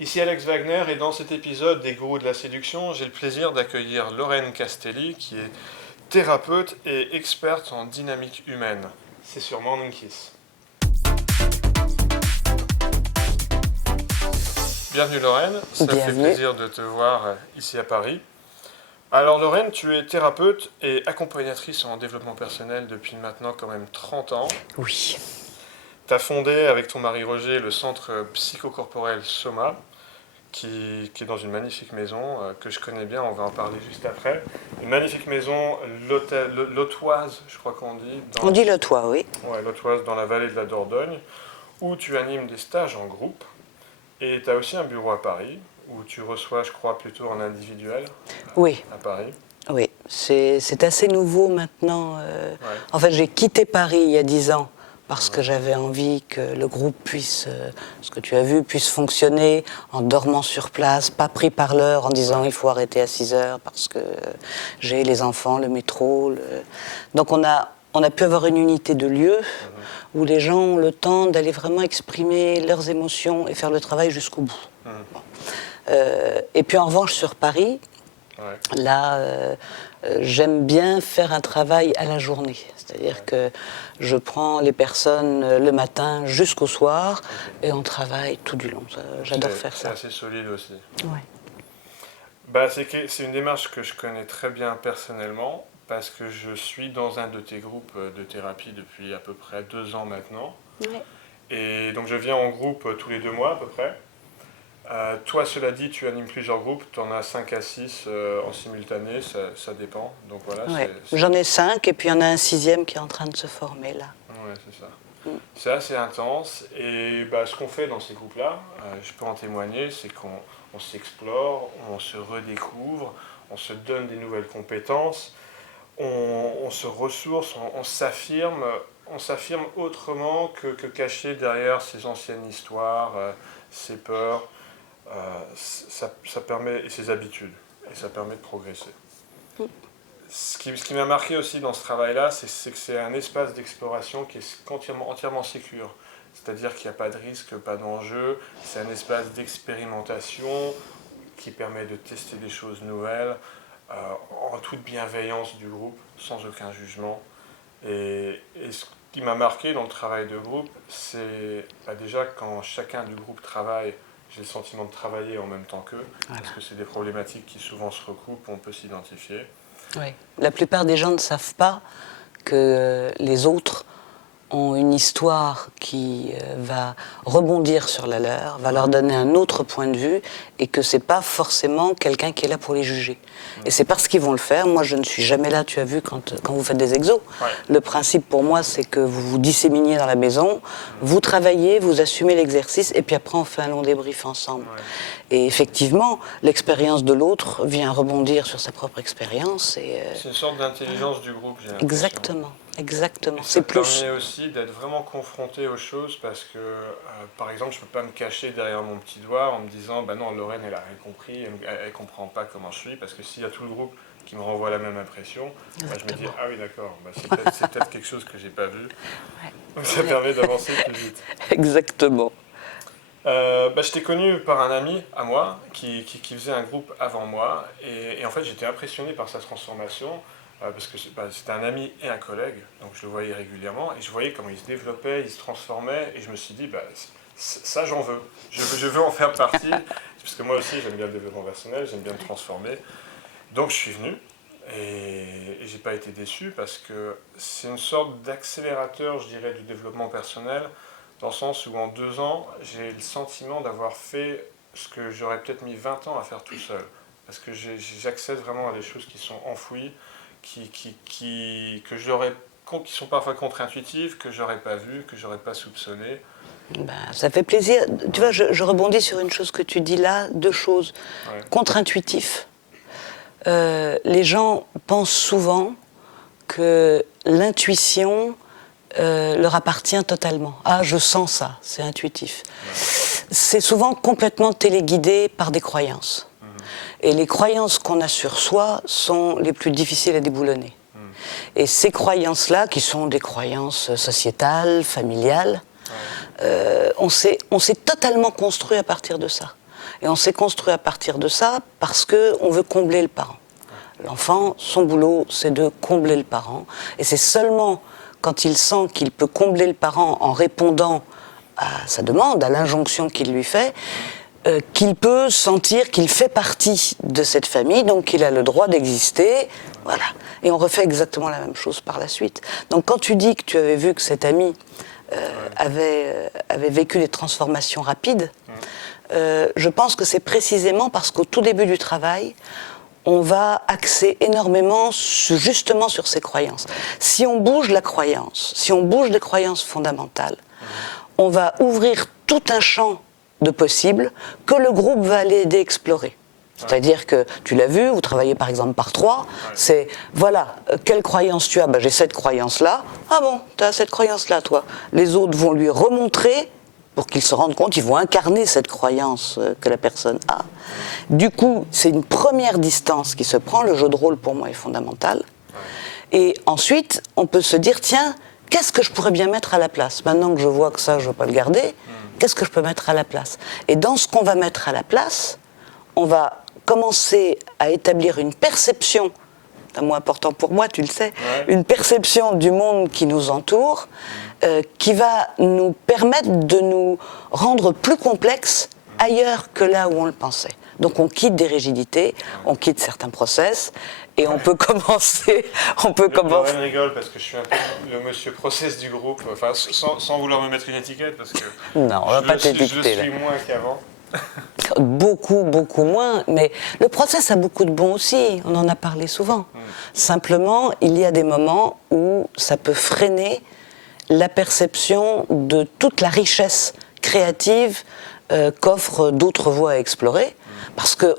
Ici Alex Wagner et dans cet épisode des Gourous de la séduction, j'ai le plaisir d'accueillir Lorraine Castelli qui est thérapeute et experte en dynamique humaine. C'est sur Morning Kiss. Bienvenue Lorraine, ça fait plaisir de te voir ici à Paris. Alors Lorraine, tu es thérapeute et accompagnatrice en développement personnel depuis maintenant quand même 30 ans. Oui. Tu as fondé avec ton mari Roger le centre psychocorporel Soma, qui est dans une magnifique maison que je connais bien, on va en parler juste après. Une magnifique maison lotoise, je crois qu'on dit. On dit lotois, oui. Ouais, lotoise dans la vallée de la Dordogne, où tu animes des stages en groupe. Et tu as aussi un bureau à Paris, où tu reçois, je crois, plutôt en individuel. Oui. À Paris. Oui, c'est assez nouveau maintenant. Ouais. En fait, j'ai quitté Paris il y a 10 ans parce que j'avais envie que le groupe puisse, ce que tu as vu, puisse fonctionner en dormant sur place, pas pris par l'heure en disant il faut arrêter à 6 heures parce que j'ai les enfants, le métro. Donc on a pu avoir une unité de lieu où les gens ont le temps d'aller vraiment exprimer leurs émotions et faire le travail jusqu'au bout. Bon. Et puis en revanche sur Paris, là, j'aime bien faire un travail à la journée. C'est-à-dire que je prends les personnes le matin jusqu'au soir et on travaille tout du long. J'adore faire ça. C'est assez solide aussi. Ouais. Bah, c'est une démarche que je connais très bien personnellement parce que je suis dans un de tes groupes de thérapie depuis à peu près 2 ans maintenant. Ouais. Et donc je viens en groupe tous les 2 mois à peu près. Toi, cela dit, tu animes plusieurs groupes, tu en as 5 à 6 en simultané, ça dépend. Donc, voilà, ouais. J'en ai 5 et puis il y en a un 6e qui est en train de se former là. Oui, c'est ça. C'est assez intense et bah, ce qu'on fait dans ces groupes-là, je peux en témoigner, c'est qu'on s'explore, on se redécouvre, on se donne des nouvelles compétences, on se ressource, on s'affirme autrement que caché derrière ces anciennes histoires, ses peurs. Ça permet, et ses habitudes, et ça permet de progresser. Ce qui m'a marqué aussi dans ce travail-là, c'est que c'est un espace d'exploration qui est entièrement sécure. C'est-à-dire qu'il n'y a pas de risque, pas d'enjeu. C'est un espace d'expérimentation qui permet de tester des choses nouvelles en toute bienveillance du groupe, sans aucun jugement. Et ce qui m'a marqué dans le travail de groupe, c'est déjà quand chacun du groupe travaille, j'ai le sentiment de travailler en même temps qu'eux, parce que c'est des problématiques qui souvent se recoupent, on peut s'identifier. Oui. La plupart des gens ne savent pas que les autres ont une histoire qui va rebondir sur la leur, va leur donner un autre point de vue et que c'est pas forcément quelqu'un qui est là pour les juger. Et c'est parce qu'ils vont le faire. Moi, je ne suis jamais là, tu as vu, quand vous faites des exos. Ouais. Le principe pour moi, c'est que vous vous disséminiez dans la maison, vous travaillez, vous assumez l'exercice et puis après, on fait un long débrief ensemble. Ouais. Et effectivement, l'expérience de l'autre vient rebondir sur sa propre expérience. C'est une sorte d'intelligence du groupe, j'ai l'impression. Exactement. Exactement. Ça permet aussi d'être vraiment confronté aux choses parce que, par exemple, je ne peux pas me cacher derrière mon petit doigt en me disant bah non, Lorraine, elle a rien compris, elle ne comprend pas comment je suis, parce que s'il y a tout le groupe qui me renvoie la même impression, bah, je me dis ah oui, d'accord, bah, c'est peut-être quelque chose que je n'ai pas vu. Ouais. Donc ça permet d'avancer plus vite. Exactement. Je t'ai connu par un ami à moi qui faisait un groupe avant moi et en fait j'étais impressionné par sa transformation. Parce que c'était un ami et un collègue, donc je le voyais régulièrement, et je voyais comment il se développait, il se transformait, et je me suis dit, ça j'en veux, je veux en faire partie, parce que moi aussi j'aime bien le développement personnel, j'aime bien me transformer. Donc je suis venu, et j'ai pas été déçu, parce que c'est une sorte d'accélérateur, je dirais, du développement personnel, dans le sens où en 2 ans, j'ai le sentiment d'avoir fait ce que j'aurais peut-être mis 20 ans à faire tout seul, parce que j'accède vraiment à des choses qui sont enfouies, qui sont parfois contre-intuitives, que j'aurais pas vues, que j'aurais pas soupçonnées. Ça fait plaisir. Tu vois, je rebondis sur une chose que tu dis là, 2 choses. Ouais. Contre-intuitif. Les gens pensent souvent que l'intuition leur appartient totalement. Ah, je sens ça, c'est intuitif. Ouais. C'est souvent complètement téléguidé par des croyances. Et les croyances qu'on a sur soi sont les plus difficiles à déboulonner. Et ces croyances-là, qui sont des croyances sociétales, familiales, on s'est totalement construit à partir de ça. Et on s'est construit à partir de ça parce qu'on veut combler le parent. L'enfant, son boulot, c'est de combler le parent. Et c'est seulement quand il sent qu'il peut combler le parent en répondant à sa demande, à l'injonction qu'il lui fait, qu'il peut sentir qu'il fait partie de cette famille, donc qu'il a le droit d'exister. Voilà. Et on refait exactement la même chose par la suite. Donc quand tu dis que tu avais vu que cet ami avait vécu des transformations rapides, je pense que c'est précisément parce qu'au tout début du travail, on va axer énormément justement sur ces croyances. Si on bouge la croyance, si on bouge des croyances fondamentales, on va ouvrir tout un champ de possibles que le groupe va aller aider à explorer. C'est-à-dire que, tu l'as vu, vous travaillez par exemple par 3, c'est, voilà, quelle croyance tu as ? Ben, j'ai cette croyance-là. Ah bon, tu as cette croyance-là, toi. Les autres vont lui remontrer, pour qu'ils se rendent compte, ils vont incarner cette croyance que la personne a. Du coup, c'est une première distance qui se prend. Le jeu de rôle, pour moi, est fondamental. Et ensuite, on peut se dire, tiens, qu'est-ce que je pourrais bien mettre à la place ? Maintenant que je vois que ça, je ne veux pas le garder, qu'est-ce que je peux mettre à la place ? Et dans ce qu'on va mettre à la place, on va commencer à établir une perception, c'est un mot important pour moi, tu le sais, une perception du monde qui nous entoure, qui va nous permettre de nous rendre plus complexes ailleurs que là où on le pensait. Donc on quitte des rigidités, on quitte certains process, et on peut commencer... Lorraine rigole parce que je suis un peu le monsieur process du groupe, enfin sans vouloir me mettre une étiquette, parce que non, on va pas t'étiqueter, je suis moins qu'avant. Beaucoup moins, mais le process a beaucoup de bons aussi, on en a parlé souvent. Simplement, il y a des moments où ça peut freiner la perception de toute la richesse créative qu'offrent d'autres voies à explorer, parce que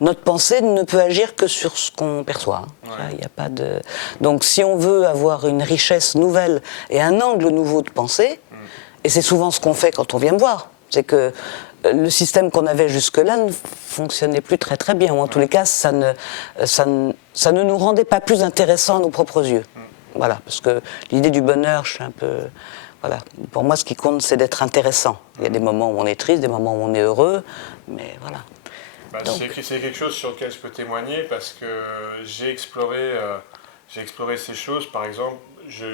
notre pensée ne peut agir que sur ce qu'on perçoit. Il y a pas de... Donc si on veut avoir une richesse nouvelle et un angle nouveau de pensée, et c'est souvent ce qu'on fait quand on vient me voir, c'est que le système qu'on avait jusque-là ne fonctionnait plus très très bien, ou en tous les cas, ça ne nous rendait pas plus intéressants à nos propres yeux. Voilà, parce que l'idée du bonheur, je suis un peu... Voilà, pour moi, ce qui compte, c'est d'être intéressant. Il y a des moments où on est triste, des moments où on est heureux, mais voilà. C'est quelque chose sur lequel je peux témoigner, parce que j'ai exploré ces choses. Par exemple, je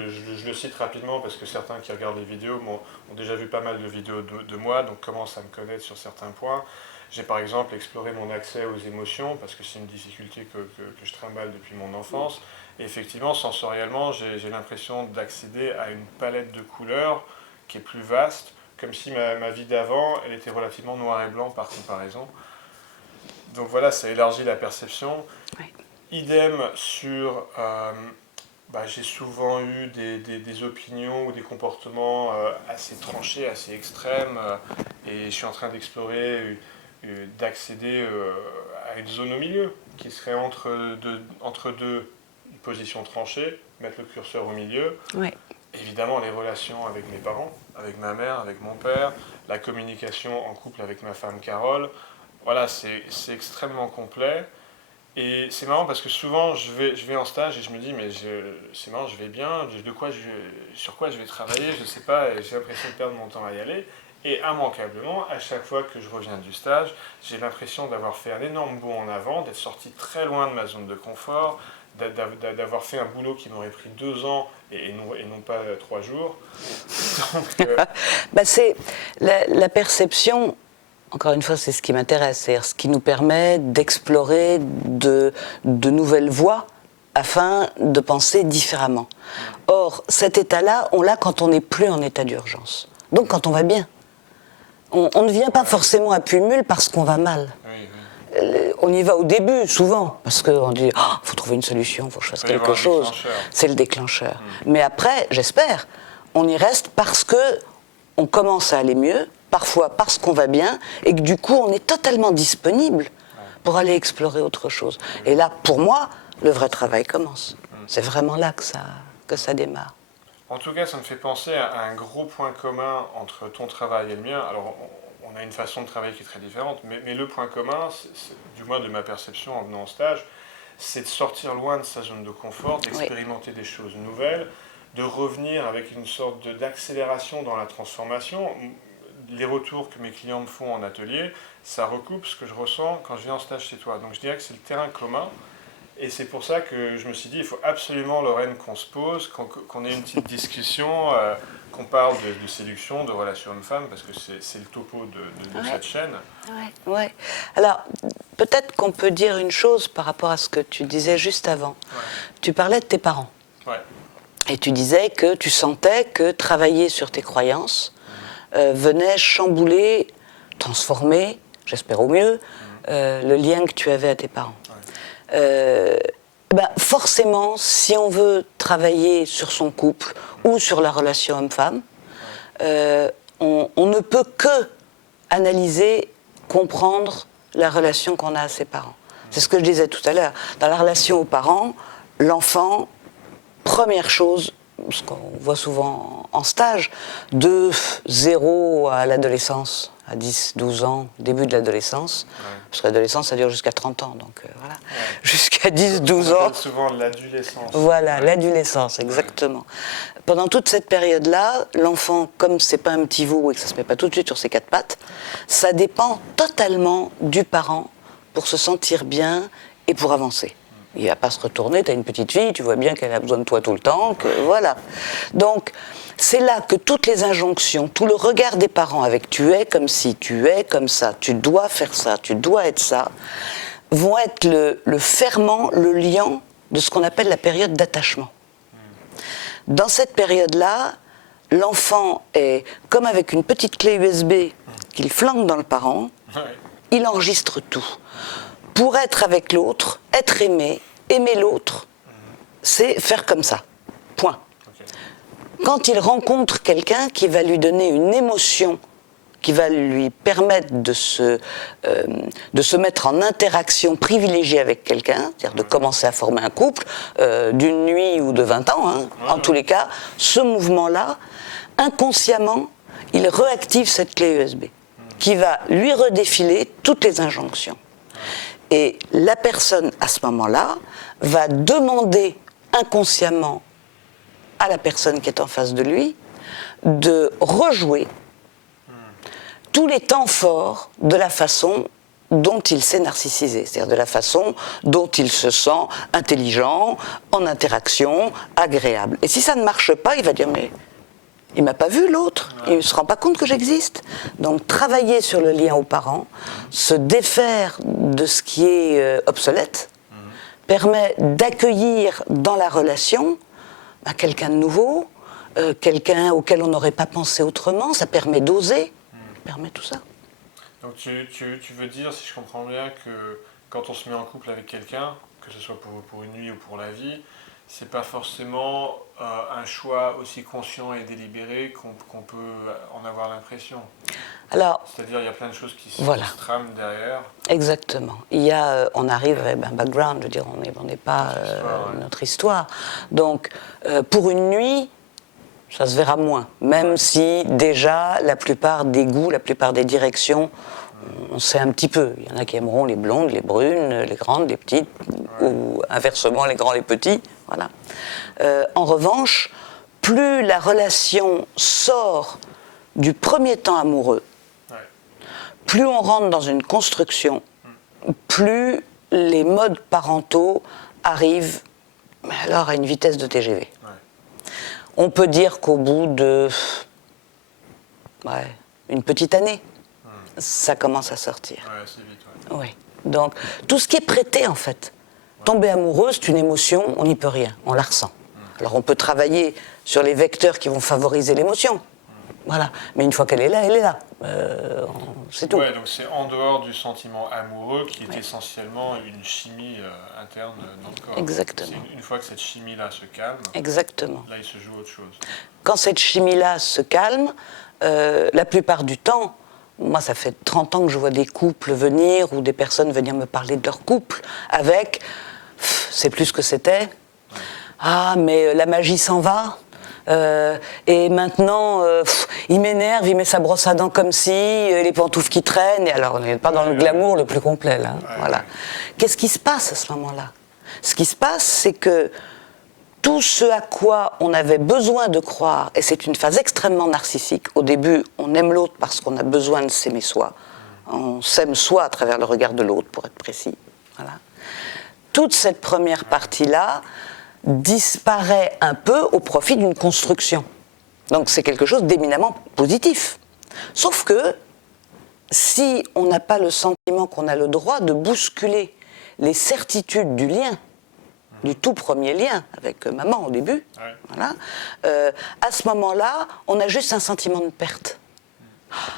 le cite rapidement parce que certains qui regardent les vidéos ont déjà vu pas mal de vidéos de moi, donc commencent à me connaître sur certains points. J'ai par exemple exploré mon accès aux émotions, parce que c'est une difficulté que je trimballe depuis mon enfance. Et effectivement, sensoriellement, j'ai l'impression d'accéder à une palette de couleurs qui est plus vaste, comme si ma vie d'avant, elle était relativement noir et blanc par comparaison. Donc voilà, ça élargit la perception. Oui. Idem sur... j'ai souvent eu des opinions ou des comportements assez tranchés, assez extrêmes, et je suis en train d'explorer, d'accéder à une zone au milieu, qui serait entre deux positions tranchées, mettre le curseur au milieu. Oui. Évidemment, les relations avec mes parents, avec ma mère, avec mon père, la communication en couple avec ma femme Carole. Voilà, c'est extrêmement complet. Et c'est marrant parce que souvent je vais en stage et je me dis mais c'est marrant, je vais bien, sur quoi je vais travailler, je ne sais pas, et j'ai l'impression de perdre mon temps à y aller. Et immanquablement, à chaque fois que je reviens du stage, j'ai l'impression d'avoir fait un énorme bond en avant, d'être sorti très loin de ma zone de confort, d'avoir fait un boulot qui m'aurait pris 2 ans et non pas 3 jours. Donc, c'est la perception. Encore une fois, c'est ce qui m'intéresse, c'est ce qui nous permet d'explorer de nouvelles voies afin de penser différemment. Or, cet état-là, on l'a quand on n'est plus en état d'urgence. Donc quand on va bien. On ne vient pas forcément à Puy-Mule parce qu'on va mal. On y va au début, souvent, parce qu'on dit « faut trouver une solution, il faut que je fasse quelque chose ». C'est le déclencheur. Mais après, j'espère, on y reste parce qu'on commence à aller mieux, parfois parce qu'on va bien, et que du coup, on est totalement disponible pour aller explorer autre chose. Et là, pour moi, le vrai travail commence. C'est vraiment là que ça démarre. En tout cas, ça me fait penser à un gros point commun entre ton travail et le mien. Alors, on a une façon de travailler qui est très différente, mais le point commun, du moins de ma perception en venant en stage, c'est de sortir loin de sa zone de confort, d'expérimenter des choses nouvelles, de revenir avec une sorte d'accélération dans la transformation, les retours que mes clients me font en atelier, ça recoupe ce que je ressens quand je viens en stage chez toi. Donc je dirais que c'est le terrain commun. Et c'est pour ça que je me suis dit, il faut absolument, Lorraine, qu'on se pose, qu'on ait une petite discussion, qu'on parle de séduction, de relations hommes-femmes, parce que c'est le topo de cette chaîne. Ouais. Alors, peut-être qu'on peut dire une chose par rapport à ce que tu disais juste avant. Ouais. Tu parlais de tes parents. Ouais. Et tu disais que tu sentais que travailler sur tes croyances venait chambouler, transformer, j'espère au mieux, le lien que tu avais à tes parents. Forcément, si on veut travailler sur son couple ou sur la relation homme-femme, on ne peut que analyser, comprendre la relation qu'on a à ses parents. C'est ce que je disais tout à l'heure. Dans la relation aux parents, l'enfant, première chose, ce qu'on voit souvent en stage, de 0 à l'adolescence, à 10, 12 ans, début de l'adolescence, parce que l'adolescence, ça dure jusqu'à 30 ans, donc voilà, jusqu'à 10, 12 ans. On appelle souvent l'adolescence. Voilà, l'adolescence, exactement. Pendant toute cette période-là, l'enfant, comme c'est pas un petit veau et que ça se met pas tout de suite sur ses 4 pattes, ça dépend totalement du parent pour se sentir bien et pour avancer. Il ne va pas se retourner, tu as une petite fille, tu vois bien qu'elle a besoin de toi tout le temps, que voilà. Donc, c'est là que toutes les injonctions, tout le regard des parents avec tu es comme si, tu es comme ça, tu dois faire ça, tu dois être ça, vont être le ferment, le liant de ce qu'on appelle la période d'attachement. Dans cette période-là, l'enfant est comme avec une petite clé USB qu'il flanque dans le parent, il enregistre tout. Pour être avec l'autre, être aimé, aimer l'autre, c'est faire comme ça. Point. Quand il rencontre quelqu'un qui va lui donner une émotion, qui va lui permettre de se mettre en interaction privilégiée avec quelqu'un, c'est-à-dire de commencer à former un couple d'une nuit ou de 20 ans, en tous les cas, ce mouvement-là, inconsciemment, il réactive cette clé USB qui va lui redéfiler toutes les injonctions. Et la personne, à ce moment-là, va demander inconsciemment à la personne qui est en face de lui de rejouer tous les temps forts de la façon dont il s'est narcissisé, c'est-à-dire de la façon dont il se sent intelligent, en interaction, agréable. Et si ça ne marche pas, il va dire « mais il ne m'a pas vu l'autre, il ne se rend pas compte que j'existe ». Donc travailler sur le lien aux parents, se défaire de ce qui est obsolète, permet d'accueillir dans la relation quelqu'un de nouveau, quelqu'un auquel on n'aurait pas pensé autrement, ça permet d'oser, permet tout ça. Donc tu veux dire, si je comprends bien, que quand on se met en couple avec quelqu'un, que ce soit pour une nuit ou pour la vie, c'est pas forcément un choix aussi conscient et délibéré qu'on peut en avoir l'impression. Alors, c'est-à-dire il y a plein de choses qui se trament derrière. Exactement. Il y a, on arrive avec un background, je veux dire, on n'est pas notre histoire. Donc, pour une nuit, ça se verra moins. Même si déjà la plupart des goûts, la plupart des directions, on sait un petit peu. Il y en a qui aimeront les blondes, les brunes, les grandes, les petites, ou inversement les grands, les petits. Voilà. En revanche, plus la relation sort du premier temps amoureux, plus on rentre dans une construction, plus les modes parentaux arrivent alors à une vitesse de TGV. On peut dire qu'au bout de une petite année, ça commence à sortir. C'est vite, oui. Donc, tout ce qui est prêté, en fait. Tomber amoureux, c'est une émotion, on n'y peut rien, on la ressent. Alors, on peut travailler sur les vecteurs qui vont favoriser l'émotion. Voilà. Mais une fois qu'elle est là, elle est là. C'est tout. Ouais, donc c'est en dehors du sentiment amoureux qui est essentiellement une chimie interne dans le corps. Exactement. Une fois que cette chimie-là se calme, exactement. Là, il se joue autre chose. Quand cette chimie-là se calme, la plupart du temps, moi, ça fait 30 ans que je vois des couples venir ou des personnes venir me parler de leur couple avec « c'est plus ce que c'était ». Ah, mais la magie s'en va. Et maintenant, il m'énerve, il met sa brosse à dents comme si, les pantoufles qui traînent. Et alors, on n'est pas dans le glamour le plus complet, là. Voilà. Qu'est-ce qui se passe à ce moment-là ? Ce qui se passe, c'est que tout ce à quoi on avait besoin de croire, et c'est une phase extrêmement narcissique. Au début, on aime l'autre parce qu'on a besoin de s'aimer soi. On s'aime soi à travers le regard de l'autre, pour être précis. Voilà. Toute cette première partie-là disparaît un peu au profit d'une construction. Donc c'est quelque chose d'éminemment positif. Sauf que si on n'a pas le sentiment qu'on a le droit de bousculer les certitudes du lien, du tout premier lien avec maman au début, voilà, à ce moment-là, on a juste un sentiment de perte.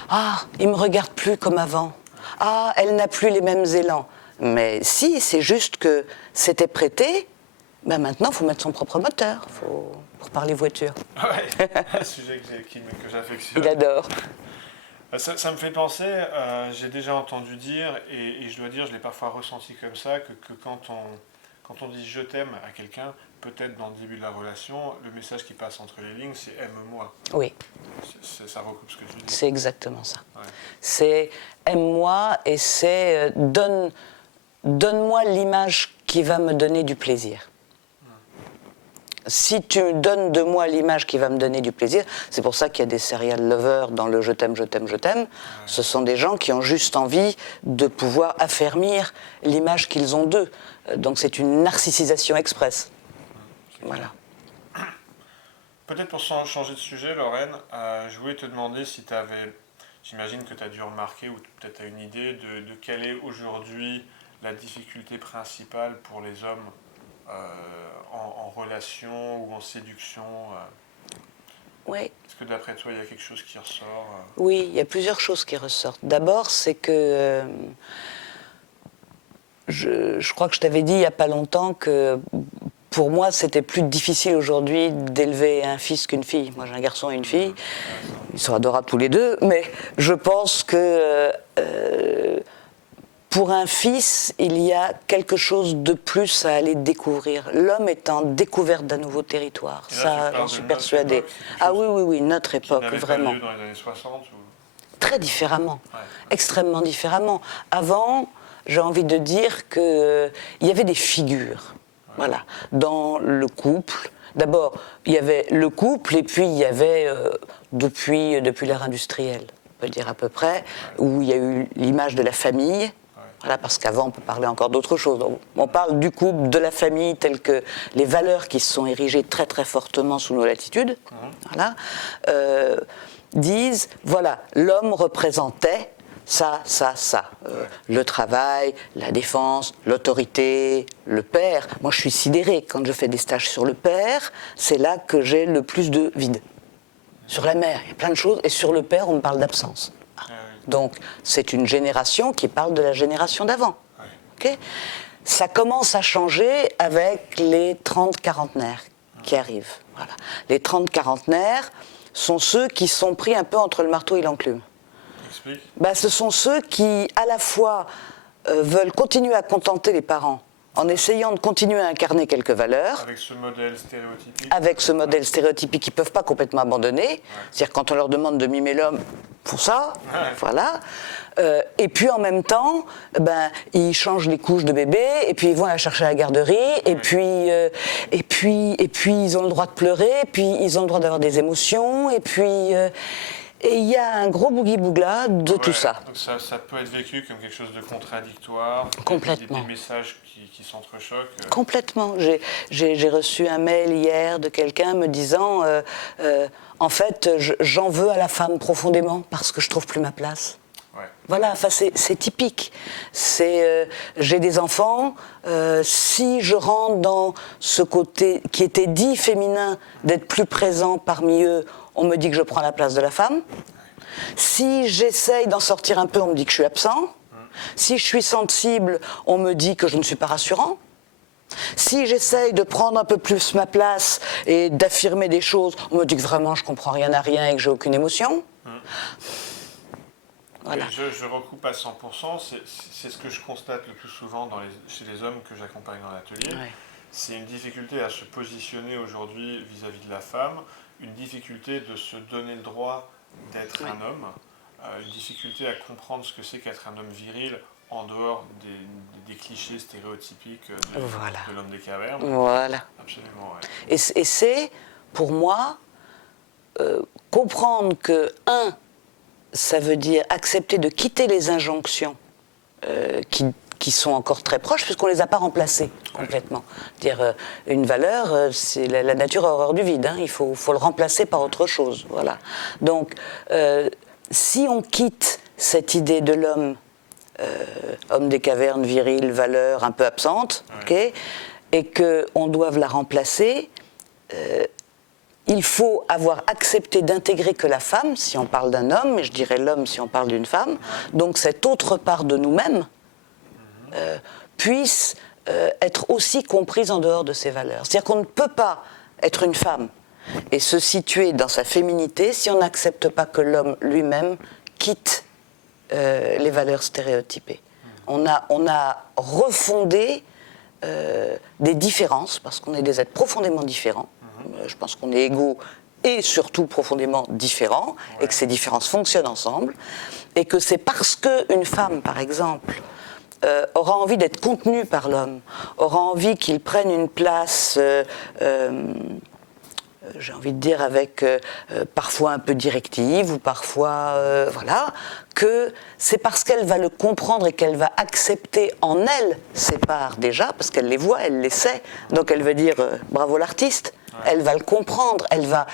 Ah, il ne me regarde plus comme avant. Ah, elle n'a plus les mêmes élans. Mais si, c'est juste que c'était prêté, ben maintenant, il faut mettre son propre moteur, pour parler voiture. Ouais, un sujet que j'affectionne. Il adore. Ça me fait penser, j'ai déjà entendu dire, et je dois dire, je l'ai parfois ressenti comme ça, que quand on dit je t'aime à quelqu'un, peut-être dans le début de la relation, le message qui passe entre les lignes, c'est aime-moi. Oui. Ça recoupe ce que tu dis. C'est exactement ça. Ouais. C'est aime-moi et c'est donne-moi l'image qui va me donner du plaisir. Si tu donnes de moi l'image qui va me donner du plaisir, c'est pour ça qu'il y a des serial lovers dans le je t'aime, je t'aime, je t'aime. Ce sont des gens qui ont juste envie de pouvoir affermir l'image qu'ils ont d'eux. Donc c'est une narcissisation express. Voilà. Peut-être pour changer de sujet, Lorraine, je voulais te demander si tu avais, j'imagine que tu as dû remarquer, ou peut-être tu as une idée de quelle est aujourd'hui la difficulté principale pour les hommes en relation ou en séduction. Oui. Est-ce que d'après toi, il y a quelque chose qui ressort Oui, il y a plusieurs choses qui ressortent. D'abord, c'est que je crois que je t'avais dit il n'y a pas longtemps que pour moi, c'était plus difficile aujourd'hui d'élever un fils qu'une fille. Moi, j'ai un garçon et une fille. Ils sont adorables tous les deux, mais je pense que pour un fils, il y a quelque chose de plus à aller découvrir. L'homme est en découverte d'un nouveau territoire. Et là, ça, j'en suis persuadée. Époque, Ah oui, oui, oui, notre époque, n'avait vraiment. pas lieu dans les années 60 ou... Très différemment, Ouais. extrêmement différemment. Avant, j'ai envie de dire qu'il y avait des figures, voilà, dans le couple. D'abord, il y avait le couple, et puis il y avait, depuis l'ère industrielle, on peut dire à peu près, où il y a eu l'image de la famille. Voilà, parce qu'avant, on peut parler encore d'autre chose. Donc, on parle du couple, de la famille, telles que les valeurs qui se sont érigées très très fortement sous nos latitudes. Voilà. Disent, voilà, l'homme représentait ça. Le travail, la défense, l'autorité, le père. Moi, je suis sidérée. Quand je fais des stages sur le père, c'est là que j'ai le plus de vide. Sur la mère, il y a plein de choses. Et sur le père, on me parle d'absence. Donc, c'est une génération qui parle de la génération d'avant. Okay ? Ça commence à changer avec les 30-quarantenaires qui arrivent. Voilà. Les 30-quarantenaires sont ceux qui sont pris un peu entre le marteau et l'enclume. Explique. Ce sont ceux qui, à la fois, veulent continuer à contenter les parents en essayant de continuer à incarner quelques valeurs. Avec ce modèle stéréotypique. Avec ce modèle stéréotypique qu'ils ne peuvent pas complètement abandonner. C'est-à-dire quand on leur demande de mimer l'homme, pour ça, voilà. Et puis en même temps, ils changent les couches de bébé, et puis ils vont la chercher à la garderie, et puis ils ont le droit de pleurer, et puis ils ont le droit d'avoir des émotions, et puis... Et il y a un gros boogie-bougla de tout ça. Donc ça peut être vécu comme quelque chose de contradictoire. Complètement. Des messages qui s'entrechoquent. Complètement. J'ai reçu un mail hier de quelqu'un me disant en fait, j'en veux à la femme profondément parce que je trouve plus ma place. Ouais. Voilà, enfin c'est typique. J'ai des enfants, si je rentre dans ce côté qui était dit féminin, d'être plus présent parmi eux, on me dit que je prends la place de la femme. Si j'essaye d'en sortir un peu, on me dit que je suis absent. Si je suis sensible, on me dit que je ne suis pas rassurant. Si j'essaye de prendre un peu plus ma place et d'affirmer des choses, on me dit que vraiment je comprends rien à rien et que j'ai aucune émotion. Voilà. Je recoupe à 100%, c'est ce que je constate le plus souvent chez les hommes que j'accompagne dans l'atelier. Ouais. C'est une difficulté à se positionner aujourd'hui vis-à-vis de la femme, une difficulté de se donner le droit d'être un homme, une difficulté à comprendre ce que c'est qu'être un homme viril en dehors des clichés stéréotypiques Voilà. de l'homme des cavernes. Voilà. Absolument, ouais. Et c'est, pour moi, comprendre que, ça veut dire accepter de quitter les injonctions qui sont encore très proches, puisqu'on ne les a pas remplacées complètement. Dire une valeur, c'est la nature a horreur du vide, hein, il faut le remplacer par autre chose. Voilà. Donc, si on quitte cette idée de l'homme, homme des cavernes, viril, valeur, un peu absente, okay, et qu'on doive la remplacer, il faut avoir accepté d'intégrer que la femme, si on parle d'un homme, et je dirais l'homme si on parle d'une femme, donc cette autre part de nous-mêmes, puisse être aussi comprise en dehors de ses valeurs. C'est-à-dire qu'on ne peut pas être une femme et se situer dans sa féminité si on n'accepte pas que l'homme lui-même quitte les valeurs stéréotypées. On a refondé des différences, parce qu'on est des êtres profondément différents. Je pense qu'on est égaux et surtout profondément différents, et que ces différences fonctionnent ensemble, et que c'est parce qu'une femme, par exemple, aura envie d'être contenue par l'homme, aura envie qu'il prenne une place, j'ai envie de dire avec parfois un peu directive, ou parfois, voilà, que c'est parce qu'elle va le comprendre et qu'elle va accepter en elle ses parts déjà, parce qu'elle les voit, elle les sait, donc elle va dire bravo l'artiste, elle va le comprendre, elle va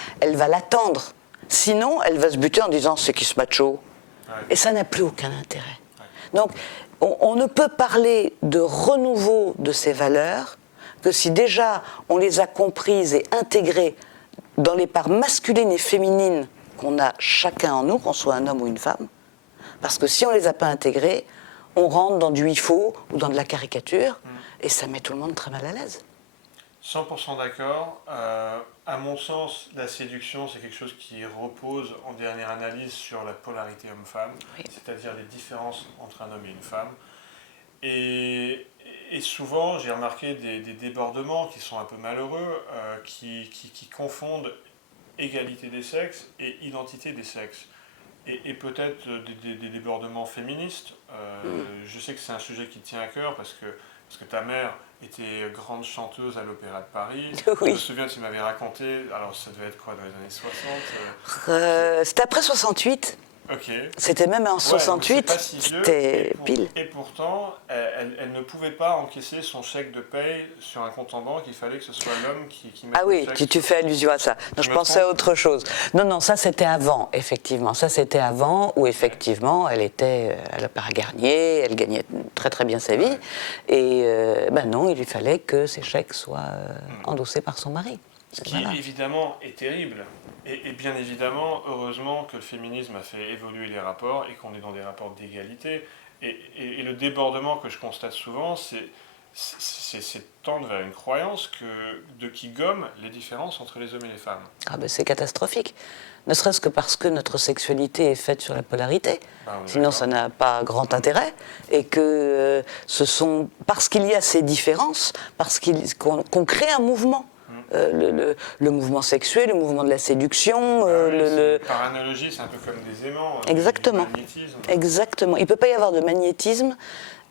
l'attendre. Sinon, elle va se buter en disant c'est qui ce macho ? Et ça n'a plus aucun intérêt. Donc, on ne peut parler de renouveau de ces valeurs que si déjà on les a comprises et intégrées dans les parts masculines et féminines qu'on a chacun en nous, qu'on soit un homme ou une femme, parce que si on ne les a pas intégrées, on rentre dans du il-faut ou dans de la caricature, et ça met tout le monde très mal à l'aise. 100% d'accord. À mon sens, la séduction, c'est quelque chose qui repose en dernière analyse sur la polarité homme-femme, c'est-à-dire les différences entre un homme et une femme. Et souvent, j'ai remarqué des débordements qui sont un peu malheureux, qui confondent égalité des sexes et identité des sexes. Et peut-être des débordements féministes. Je sais que c'est un sujet qui tient à cœur parce que ta mère était grande chanteuse à l'Opéra de Paris. Oui. Je me souviens, tu m'avais raconté, alors ça devait être quoi, dans les années 60 C'était après 68. Ok. C'était même en 68, pas si vieux, c'était pile. Et pourtant, elle ne pouvait pas encaisser son chèque de paye sur un compte en banque, il fallait que ce soit l'homme qui mette Ah oui, tu fais allusion à ça. Non, je pensais à autre chose. Non, ça c'était avant, effectivement. Ça c'était avant où effectivement elle était à l'Opéra Garnier, elle gagnait très très bien sa vie. Et non, il lui fallait que ses chèques soient endossés par son mari. Ce qui évidemment est terrible. Et bien évidemment, heureusement que le féminisme a fait évoluer les rapports et qu'on est dans des rapports d'égalité. Et le débordement que je constate souvent, c'est tendre vers une croyance qui gomme les différences entre les hommes et les femmes. Ah ben c'est catastrophique. Ne serait-ce que parce que notre sexualité est faite sur la polarité. Sinon ça n'a pas grand intérêt. Et que parce qu'il y a ces différences, qu'on crée un mouvement. Le mouvement sexuel, le mouvement de la séduction. Par analogie, c'est un peu comme des aimants. Exactement. Du magnétisme. Exactement. Il ne peut pas y avoir de magnétisme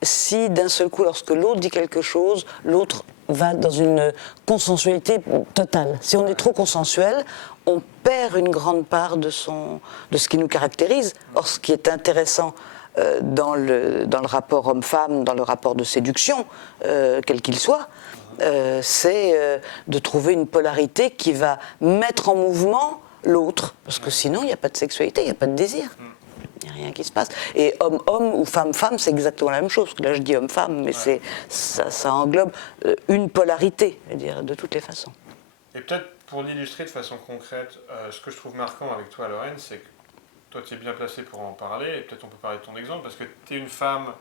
si d'un seul coup, lorsque l'autre dit quelque chose, l'autre va dans une consensualité totale. Si on est trop consensuel, on perd une grande part de ce qui nous caractérise. Or, ce qui est intéressant dans le rapport homme-femme, dans le rapport de séduction, quel qu'il soit, c'est de trouver une polarité qui va mettre en mouvement l'autre. Parce que sinon, il n'y a pas de sexualité, il n'y a pas de désir. Il n'y a rien qui se passe. Et homme-homme ou femme-femme, c'est exactement la même chose. Parce que là, je dis homme-femme, mais ça englobe une polarité, je veux dire, de toutes les façons. Et peut-être pour l'illustrer de façon concrète, ce que je trouve marquant avec toi, Lorraine, c'est que toi, tu es bien placée pour en parler, et peut-être on peut parler de ton exemple, parce que tu es une femme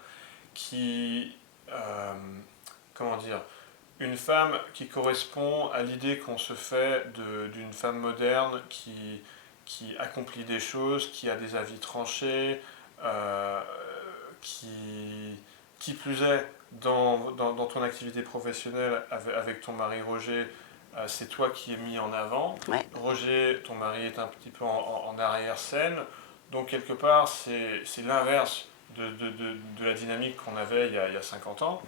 qui... comment dire, une femme qui correspond à l'idée qu'on se fait d'une femme moderne qui accomplit des choses, qui a des avis tranchés, qui plus est, dans ton activité professionnelle avec ton mari Roger, c'est toi qui es mis en avant. Ouais. Roger, ton mari, est un petit peu en arrière-scène, donc quelque part c'est l'inverse de la dynamique qu'on avait il y a 50 ans.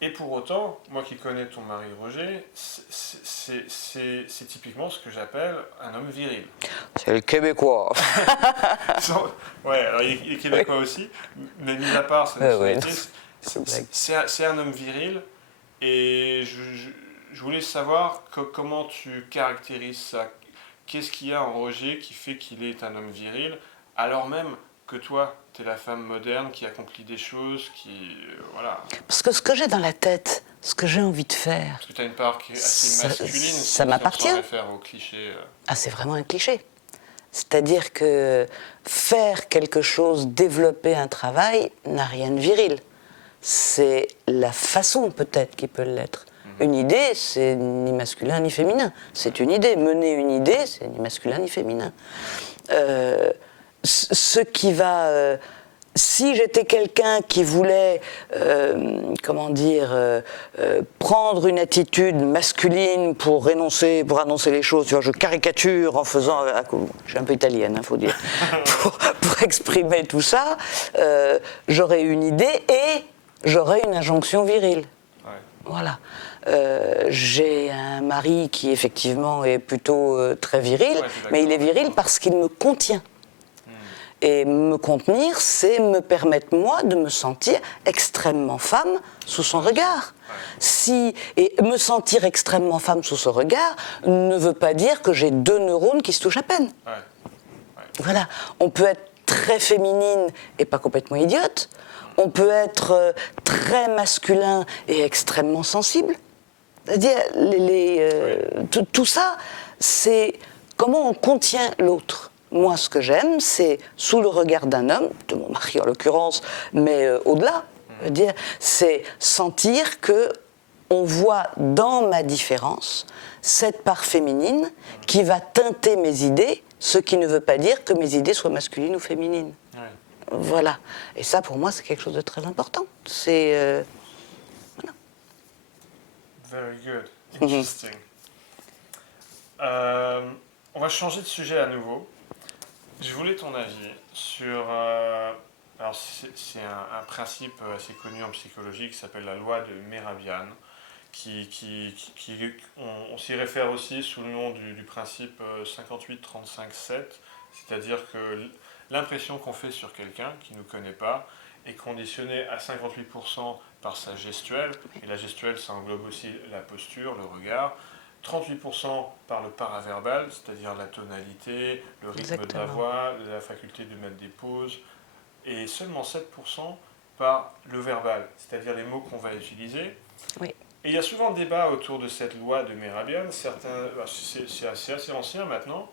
Et pour autant, moi qui connais ton mari Roger, c'est typiquement ce que j'appelle un homme viril. C'est le Québécois. Ouais, alors il est québécois aussi, mais mis à part sa nationalité, c'est un homme viril. Et je voulais savoir comment tu caractérises ça. Qu'est-ce qu'il y a en Roger qui fait qu'il est un homme viril, alors même que toi, tu es la femme moderne qui accomplit des choses, voilà. Parce que ce que j'ai dans la tête, ce que j'ai envie de faire... Parce que tu as une part qui est assez masculine. Ça m'appartient. On réfère au cliché. Ah, c'est vraiment un cliché. C'est-à-dire que faire quelque chose, développer un travail, n'a rien de viril. C'est la façon peut-être qui peut l'être. Une idée, c'est ni masculin ni féminin. C'est une idée. Mener une idée, c'est ni masculin ni féminin. Ce qui va... si j'étais quelqu'un qui voulait, prendre une attitude masculine pour annoncer les choses, tu vois, je caricature en faisant... je suis un peu italienne, il faut dire. pour exprimer tout ça, j'aurais une idée et j'aurais une injonction virile. Ouais. Voilà. J'ai un mari qui effectivement est plutôt très viril, mais il est viril parce qu'il me contient. Et me contenir, c'est me permettre, moi, de me sentir extrêmement femme sous son regard. Et me sentir extrêmement femme sous son regard ne veut pas dire que j'ai 2 neurones qui se touchent à peine. Voilà. On peut être très féminine et pas complètement idiote. On peut être très masculin et extrêmement sensible. C'est-à-dire, tout ça, c'est comment on contient l'autre. Moi, ce que j'aime, c'est sous le regard d'un homme, de mon mari en l'occurrence, mais au-delà, c'est sentir que on voit dans ma différence cette part féminine qui va teinter mes idées, ce qui ne veut pas dire que mes idées soient masculines ou féminines. Ouais. Voilà. Et ça, pour moi, c'est quelque chose de très important. C'est... voilà. Very good. Interesting. On va changer de sujet à nouveau. Je voulais ton avis sur... alors, c'est un principe assez connu en psychologie qui s'appelle la loi de Mehrabian, on s'y réfère aussi sous le nom du principe 58-35-7, c'est-à-dire que l'impression qu'on fait sur quelqu'un qui ne nous connaît pas est conditionnée à 58% par sa gestuelle, et la gestuelle, ça englobe aussi la posture, le regard, 38% par le paraverbal, c'est-à-dire la tonalité, le rythme de la voix, la faculté de mettre des pauses, et seulement 7% par le verbal, c'est-à-dire les mots qu'on va utiliser. Oui. Et il y a souvent débat autour de cette loi de Mehrabian. C'est assez ancien maintenant.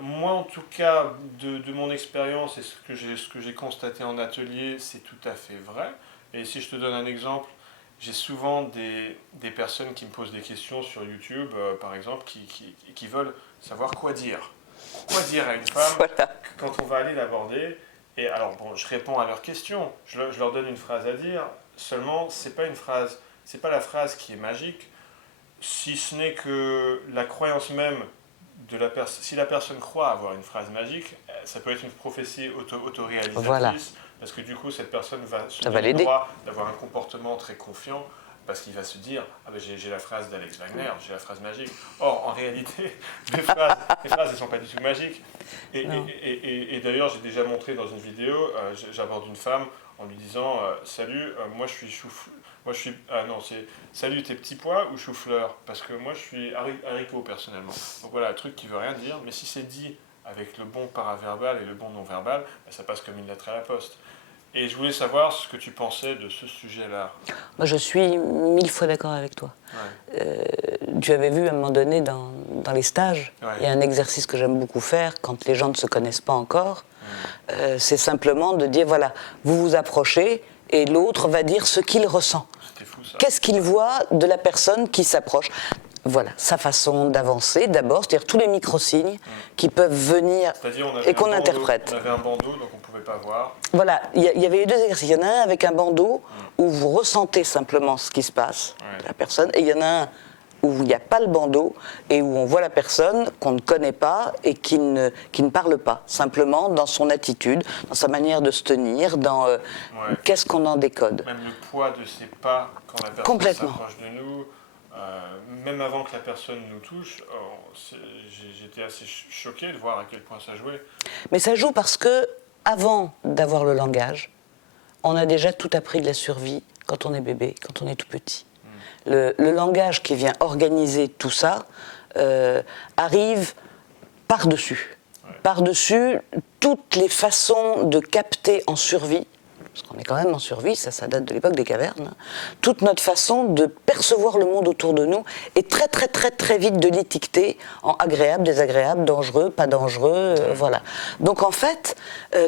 Moi, en tout cas, de mon expérience et ce que j'ai constaté en atelier, c'est tout à fait vrai. Et si je te donne un exemple, j'ai souvent des personnes qui me posent des questions sur YouTube, par exemple, qui veulent savoir quoi dire. Quoi dire à une femme quand on va aller l'aborder. Et alors, bon, je réponds à leurs questions. Je leur donne une phrase à dire. Seulement, c'est pas la phrase qui est magique, si ce n'est que la croyance même de la personne. Si la personne croit avoir une phrase magique, ça peut être une prophétie autoréalisatrice, voilà. Parce que du coup, cette personne va se donner le droit d'avoir un comportement très confiant, parce qu'il va se dire « Ah ben j'ai la phrase d'Alex Wagner, j'ai la phrase magique ». Or, en réalité, les phrases elles ne sont pas du tout magiques. Et d'ailleurs, j'ai déjà montré dans une vidéo, j'aborde une femme en lui disant « Salut, moi je suis salut, t'es petits pois ou chou-fleur ?» Parce que moi je suis haricot personnellement. Donc voilà, un truc qui veut rien dire, mais si c'est dit avec le bon paraverbal et le bon non-verbal, ça passe comme une lettre à la poste. Et je voulais savoir ce que tu pensais de ce sujet-là. Moi, je suis 1000 fois d'accord avec toi. Ouais. Tu avais vu à un moment donné dans les stages, il y a un exercice que j'aime beaucoup faire quand les gens ne se connaissent pas encore. C'est simplement de dire, voilà, vous vous approchez et l'autre va dire ce qu'il ressent. C'était fou, ça. Qu'est-ce qu'il voit de la personne qui s'approche ? Voilà, sa façon d'avancer d'abord, c'est-à-dire tous les micro-signes qui peuvent venir et qu'on interprète. On avait un bandeau, donc on ne pouvait pas voir. Voilà, il y avait les deux exercices. Il y en a un avec un bandeau où vous ressentez simplement ce qui se passe, la personne, et il y en a un où il n'y a pas le bandeau et où on voit la personne qu'on ne connaît pas et qui ne parle pas, simplement dans son attitude, dans sa manière de se tenir, dans qu'est-ce qu'on en décode. Même le poids de ses pas quand la personne s'approche de nous, même avant que la personne nous touche, j'étais assez choqué de voir à quel point ça jouait. Mais ça joue parce que, avant d'avoir le langage, on a déjà tout appris de la survie quand on est bébé, quand on est tout petit. Le langage qui vient organiser tout ça arrive par-dessus. Ouais. Par-dessus toutes les façons de capter en survie, parce qu'on est quand même en survie, ça date de l'époque des cavernes, toute notre façon de percevoir le monde autour de nous et très très très très vite de l'étiqueter en agréable, désagréable, dangereux, pas dangereux, voilà. Donc en fait,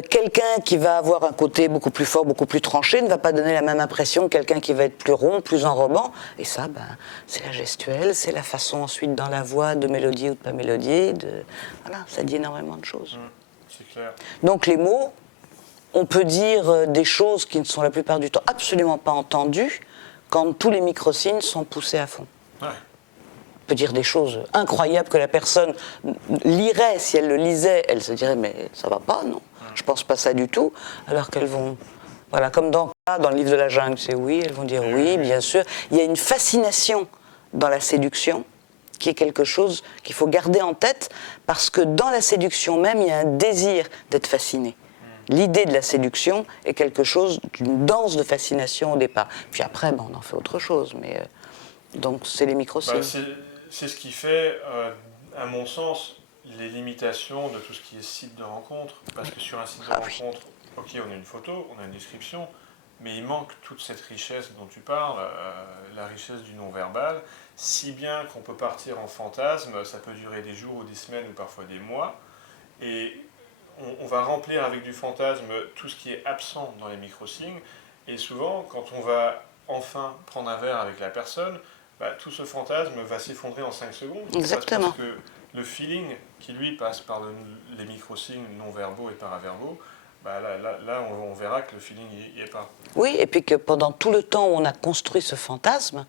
quelqu'un qui va avoir un côté beaucoup plus fort, beaucoup plus tranché, ne va pas donner la même impression que quelqu'un qui va être plus rond, plus enrobant, et ça, c'est la gestuelle, c'est la façon ensuite dans la voix de mélodier ou de pas mélodier, voilà, ça dit énormément de choses. C'est clair. Donc les mots, on peut dire des choses qui ne sont la plupart du temps absolument pas entendues quand tous les microsignes sont poussés à fond. Ouais. On peut dire des choses incroyables que la personne lirait, si elle le lisait, elle se dirait mais ça va pas, non, je pense pas ça du tout, alors qu'elles vont, voilà, comme dans le livre de la jungle, c'est oui, elles vont dire oui, bien sûr. Il y a une fascination dans la séduction qui est quelque chose qu'il faut garder en tête parce que dans la séduction même, il y a un désir d'être fasciné. L'idée de la séduction est quelque chose d'une danse de fascination au départ. Puis après, on en fait autre chose. Mais donc, c'est les microsignes. C'est ce qui fait, à mon sens, les limitations de tout ce qui est site de rencontre. Parce que sur un site de rencontre, ok, on a une photo, on a une description, mais il manque toute cette richesse dont tu parles, la richesse du non-verbal, si bien qu'on peut partir en fantasme, ça peut durer des jours ou des semaines ou parfois des mois. Et on va remplir avec du fantasme tout ce qui est absent dans les microsignes, et souvent, quand on va enfin prendre un verre avec la personne, tout ce fantasme va s'effondrer en 5 secondes. Exactement. Parce que le feeling qui, lui, passe par les microsignes non-verbaux et paraverbaux, là, on verra que le feeling n'y est pas. Oui, et puis que pendant tout le temps où on a construit ce fantasme,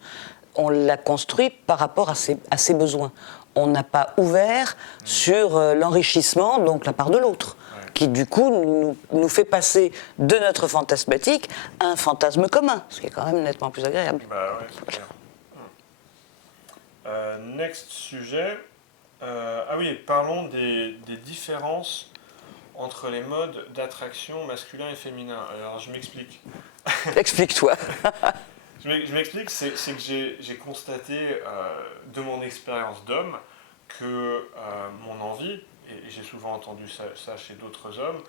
on l'a construit par rapport à ses besoins. On n'a pas ouvert sur l'enrichissement, donc la part de l'autre, qui du coup nous fait passer de notre fantasmatique à un fantasme commun, ce qui est quand même nettement plus agréable. Ouais, c'est clair. Next sujet. Parlons des différences entre les modes d'attraction masculin et féminin. Alors je m'explique. Explique-toi. Je m'explique, c'est que j'ai constaté de mon expérience d'homme que mon envie, et j'ai souvent entendu ça chez d'autres hommes,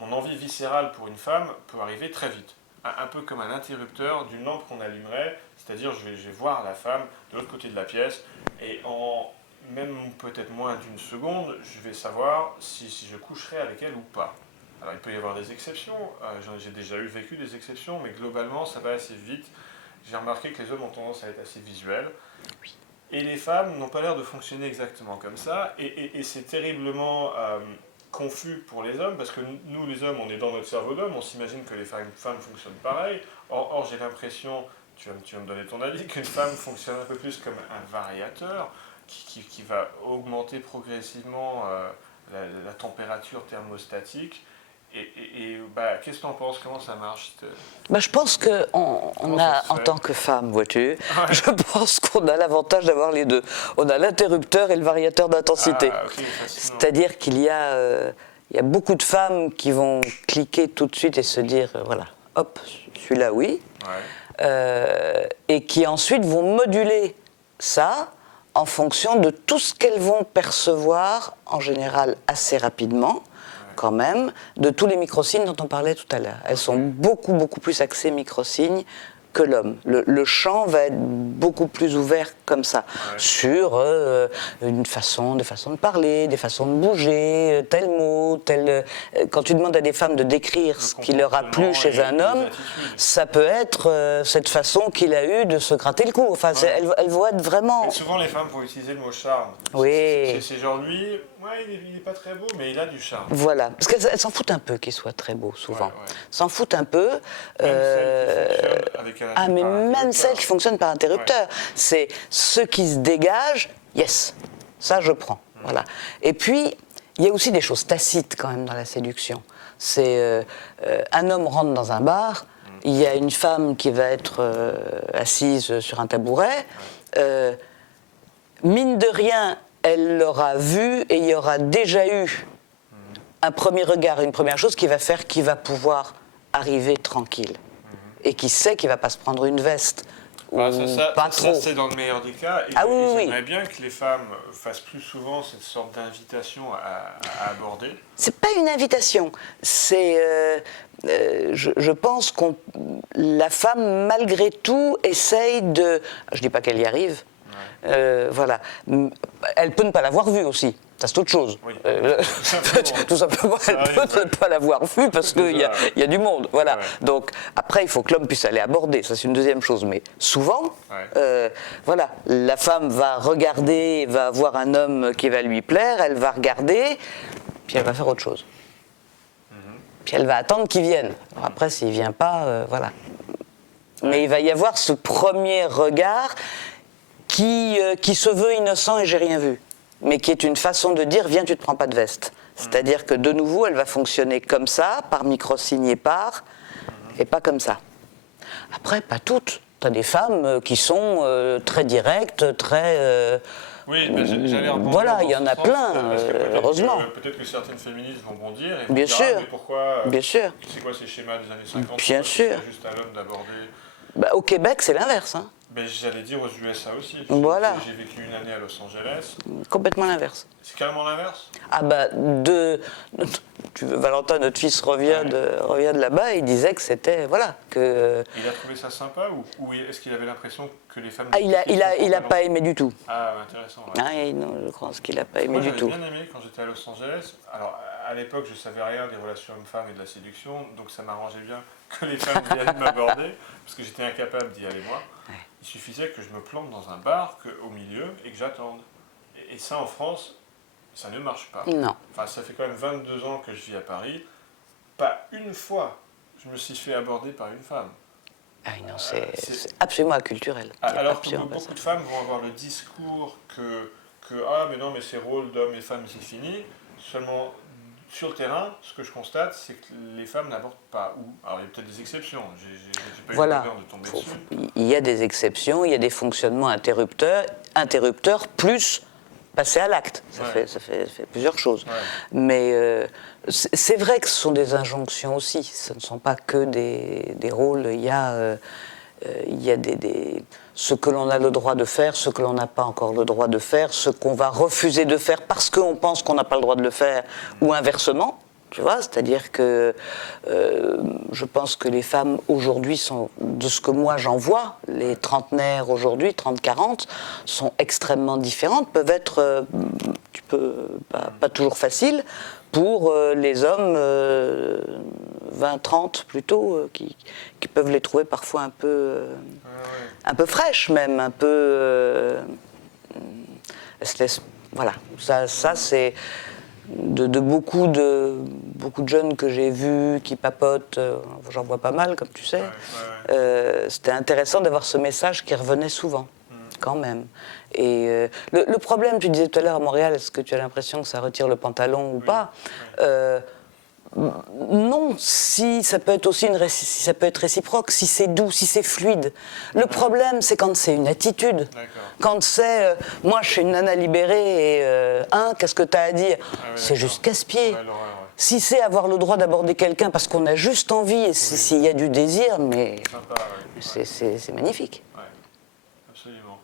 mon envie viscérale pour une femme peut arriver très vite. Un peu comme un interrupteur d'une lampe qu'on allumerait, c'est-à-dire je vais voir la femme de l'autre côté de la pièce, et en même peut-être moins d'une seconde, je vais savoir si je coucherai avec elle ou pas. Alors il peut y avoir des exceptions, j'ai déjà vécu des exceptions, mais globalement ça va assez vite. J'ai remarqué que les hommes ont tendance à être assez visuels, et les femmes n'ont pas l'air de fonctionner exactement comme ça, et c'est terriblement confus pour les hommes, parce que nous les hommes, on est dans notre cerveau d'homme, on s'imagine que les femmes fonctionnent pareil, or j'ai l'impression, tu vas me donner ton avis, qu'une femme fonctionne un peu plus comme un variateur, qui va augmenter progressivement la température thermostatique. Et qu'est-ce que tu en penses? Comment ça marche? Je pense qu'on a, en tant que femme, vois-tu, je pense qu'on a l'avantage d'avoir les deux. On a l'interrupteur et le variateur d'intensité. C'est-à-dire qu'il y a beaucoup de femmes qui vont cliquer tout de suite et se dire, voilà, hop, celui-là, oui. Et qui ensuite vont moduler ça en fonction de tout ce qu'elles vont percevoir, en général assez rapidement, quand même, de tous les microsignes dont on parlait tout à l'heure. Elles sont beaucoup, beaucoup plus axées microsignes que l'homme. Le champ va être beaucoup plus ouvert comme ça, sur des façons de parler, des façons de bouger, tel mot, tel... Quand tu demandes à des femmes de décrire ce qui leur a plu chez un homme, ça peut être cette façon qu'il a eu de se gratter le cou. Enfin, elles vont être vraiment... Mais souvent, les femmes vont utiliser le mot charme. Oui. C'est genre, lui, il n'est pas très beau, mais il a du charme. Voilà, parce qu'elles s'en foutent un peu qu'il soit très beau, souvent. S'en foutent un peu. Même celles qui fonctionnent avec Ah, mais même celles qui fonctionnent par interrupteur. Ouais. C'est ceux qui se dégagent, yes, ça je prends. Voilà. Et puis, il y a aussi des choses tacites quand même dans la séduction. C'est un homme rentre dans un bar, il y a une femme qui va être assise sur un tabouret. Mine de rien, elle l'aura vu et il y aura déjà eu un premier regard, une première chose qui va faire qu'il va pouvoir arriver tranquille. Et qui sait qu'il ne va pas se prendre une veste. Bah, Pas trop. Ça, c'est dans le meilleur des cas. Et, Ah oui, et oui, j'aimerais bien que les femmes fassent plus souvent cette sorte d'invitation à aborder. C'est pas une invitation. C'est, je pense que la femme, malgré tout, essaye de. Je dis pas qu'elle y arrive. Voilà. Elle peut ne pas l'avoir vue aussi. Ça, c'est autre chose. Oui. Tout simplement, elle peut ne pas l'avoir vue parce qu'il y a du monde. Voilà. Ouais. Donc, après, il faut que l'homme puisse aller aborder. Ça, c'est une deuxième chose. Mais souvent, voilà, la femme va regarder, va voir un homme qui va lui plaire, elle va regarder, puis elle va faire autre chose. Puis elle va attendre qu'il vienne. Alors après, s'il ne vient pas, voilà. Mais il va y avoir ce premier regard qui se veut innocent et j'ai rien vu, mais qui est une façon de dire viens, tu te prends pas de veste. C'est-à-dire que de nouveau, elle va fonctionner comme ça, par micro-signes et pas comme ça. Après, pas toutes. Tu as des femmes qui sont très directes, très. Oui, mais j'allais rebondir. Voilà, il y en a sens, plein, parce que heureusement. Peut-être que certaines féministes vont bondir et vont Bien dire, sûr. ah, mais pourquoi Bien sûr. C'est quoi ces schémas des années 50? Bien sûr. C'est juste à l'homme d'aborder. Bah, au Québec, c'est l'inverse. Hein. Ben, j'allais dire aux USA aussi. Voilà. J'ai vécu une année à Los Angeles. Complètement l'inverse. C'est carrément l'inverse. Ah bah, Valentin, notre fils, revient de là-bas et il disait que c'était, voilà, que... Il a trouvé ça sympa ou est-ce qu'il avait l'impression que les femmes... Ah, il a pas aimé du tout. Ah, intéressant. Ouais. Ah, non, je pense qu'il n'a pas aimé du tout. Moi, j'avais bien aimé quand j'étais à Los Angeles. Alors, à l'époque, je ne savais rien des relations hommes-femmes et de la séduction, donc ça m'arrangeait bien que les femmes viennent m'aborder, parce que j'étais incapable d'y aller moi. Ouais. Il suffisait que je me plante dans un bar au milieu et que j'attende. Et ça, en France, ça ne marche pas. Non. Enfin, ça fait quand même 22 ans que je vis à Paris. Pas une fois, je me suis fait aborder par une femme. Ah non, c'est absolument inculturel. Alors que beaucoup de femmes vont avoir le discours que ah, mais non, mais c'est rôle d'hommes et femmes, c'est fini. Seulement, sur le terrain, ce que je constate, c'est que les femmes n'abordent pas où. Alors, il y a peut-être des exceptions. J'ai pas eu l'honneur de tomber dessus. Il y a des exceptions, il y a des fonctionnements interrupteurs plus passer à l'acte. Ça fait plusieurs choses. Ouais. Mais c'est vrai que ce sont des injonctions aussi. Ce ne sont pas que des rôles. Il y a ce que l'on a le droit de faire, ce que l'on n'a pas encore le droit de faire, ce qu'on va refuser de faire parce qu'on pense qu'on n'a pas le droit de le faire, ou inversement. Tu vois, c'est-à-dire que je pense que les femmes aujourd'hui sont, de ce que moi j'en vois, les trentenaires aujourd'hui, 30-40, sont extrêmement différentes, peuvent être, pas toujours faciles, pour les hommes 20-30 plutôt, qui peuvent les trouver parfois un peu fraîches même, un peu... voilà, ça c'est... De beaucoup de jeunes que j'ai vus qui papotent, j'en vois pas mal comme tu sais, c'était intéressant d'avoir ce message qui revenait souvent, quand même. Et le problème, tu disais tout à l'heure à Montréal, est-ce que tu as l'impression que ça retire le pantalon ou pas? Non, si ça peut être aussi si ça peut être réciproque, si c'est doux, si c'est fluide. Le problème, c'est quand c'est une attitude. Quand c'est moi je suis une nana libérée et qu'est-ce que tu as à dire? C'est juste casse-pied. Si c'est avoir le droit d'aborder quelqu'un parce qu'on a juste envie et s'il y a du désir, mais c'est magnifique. Ouais, absolument.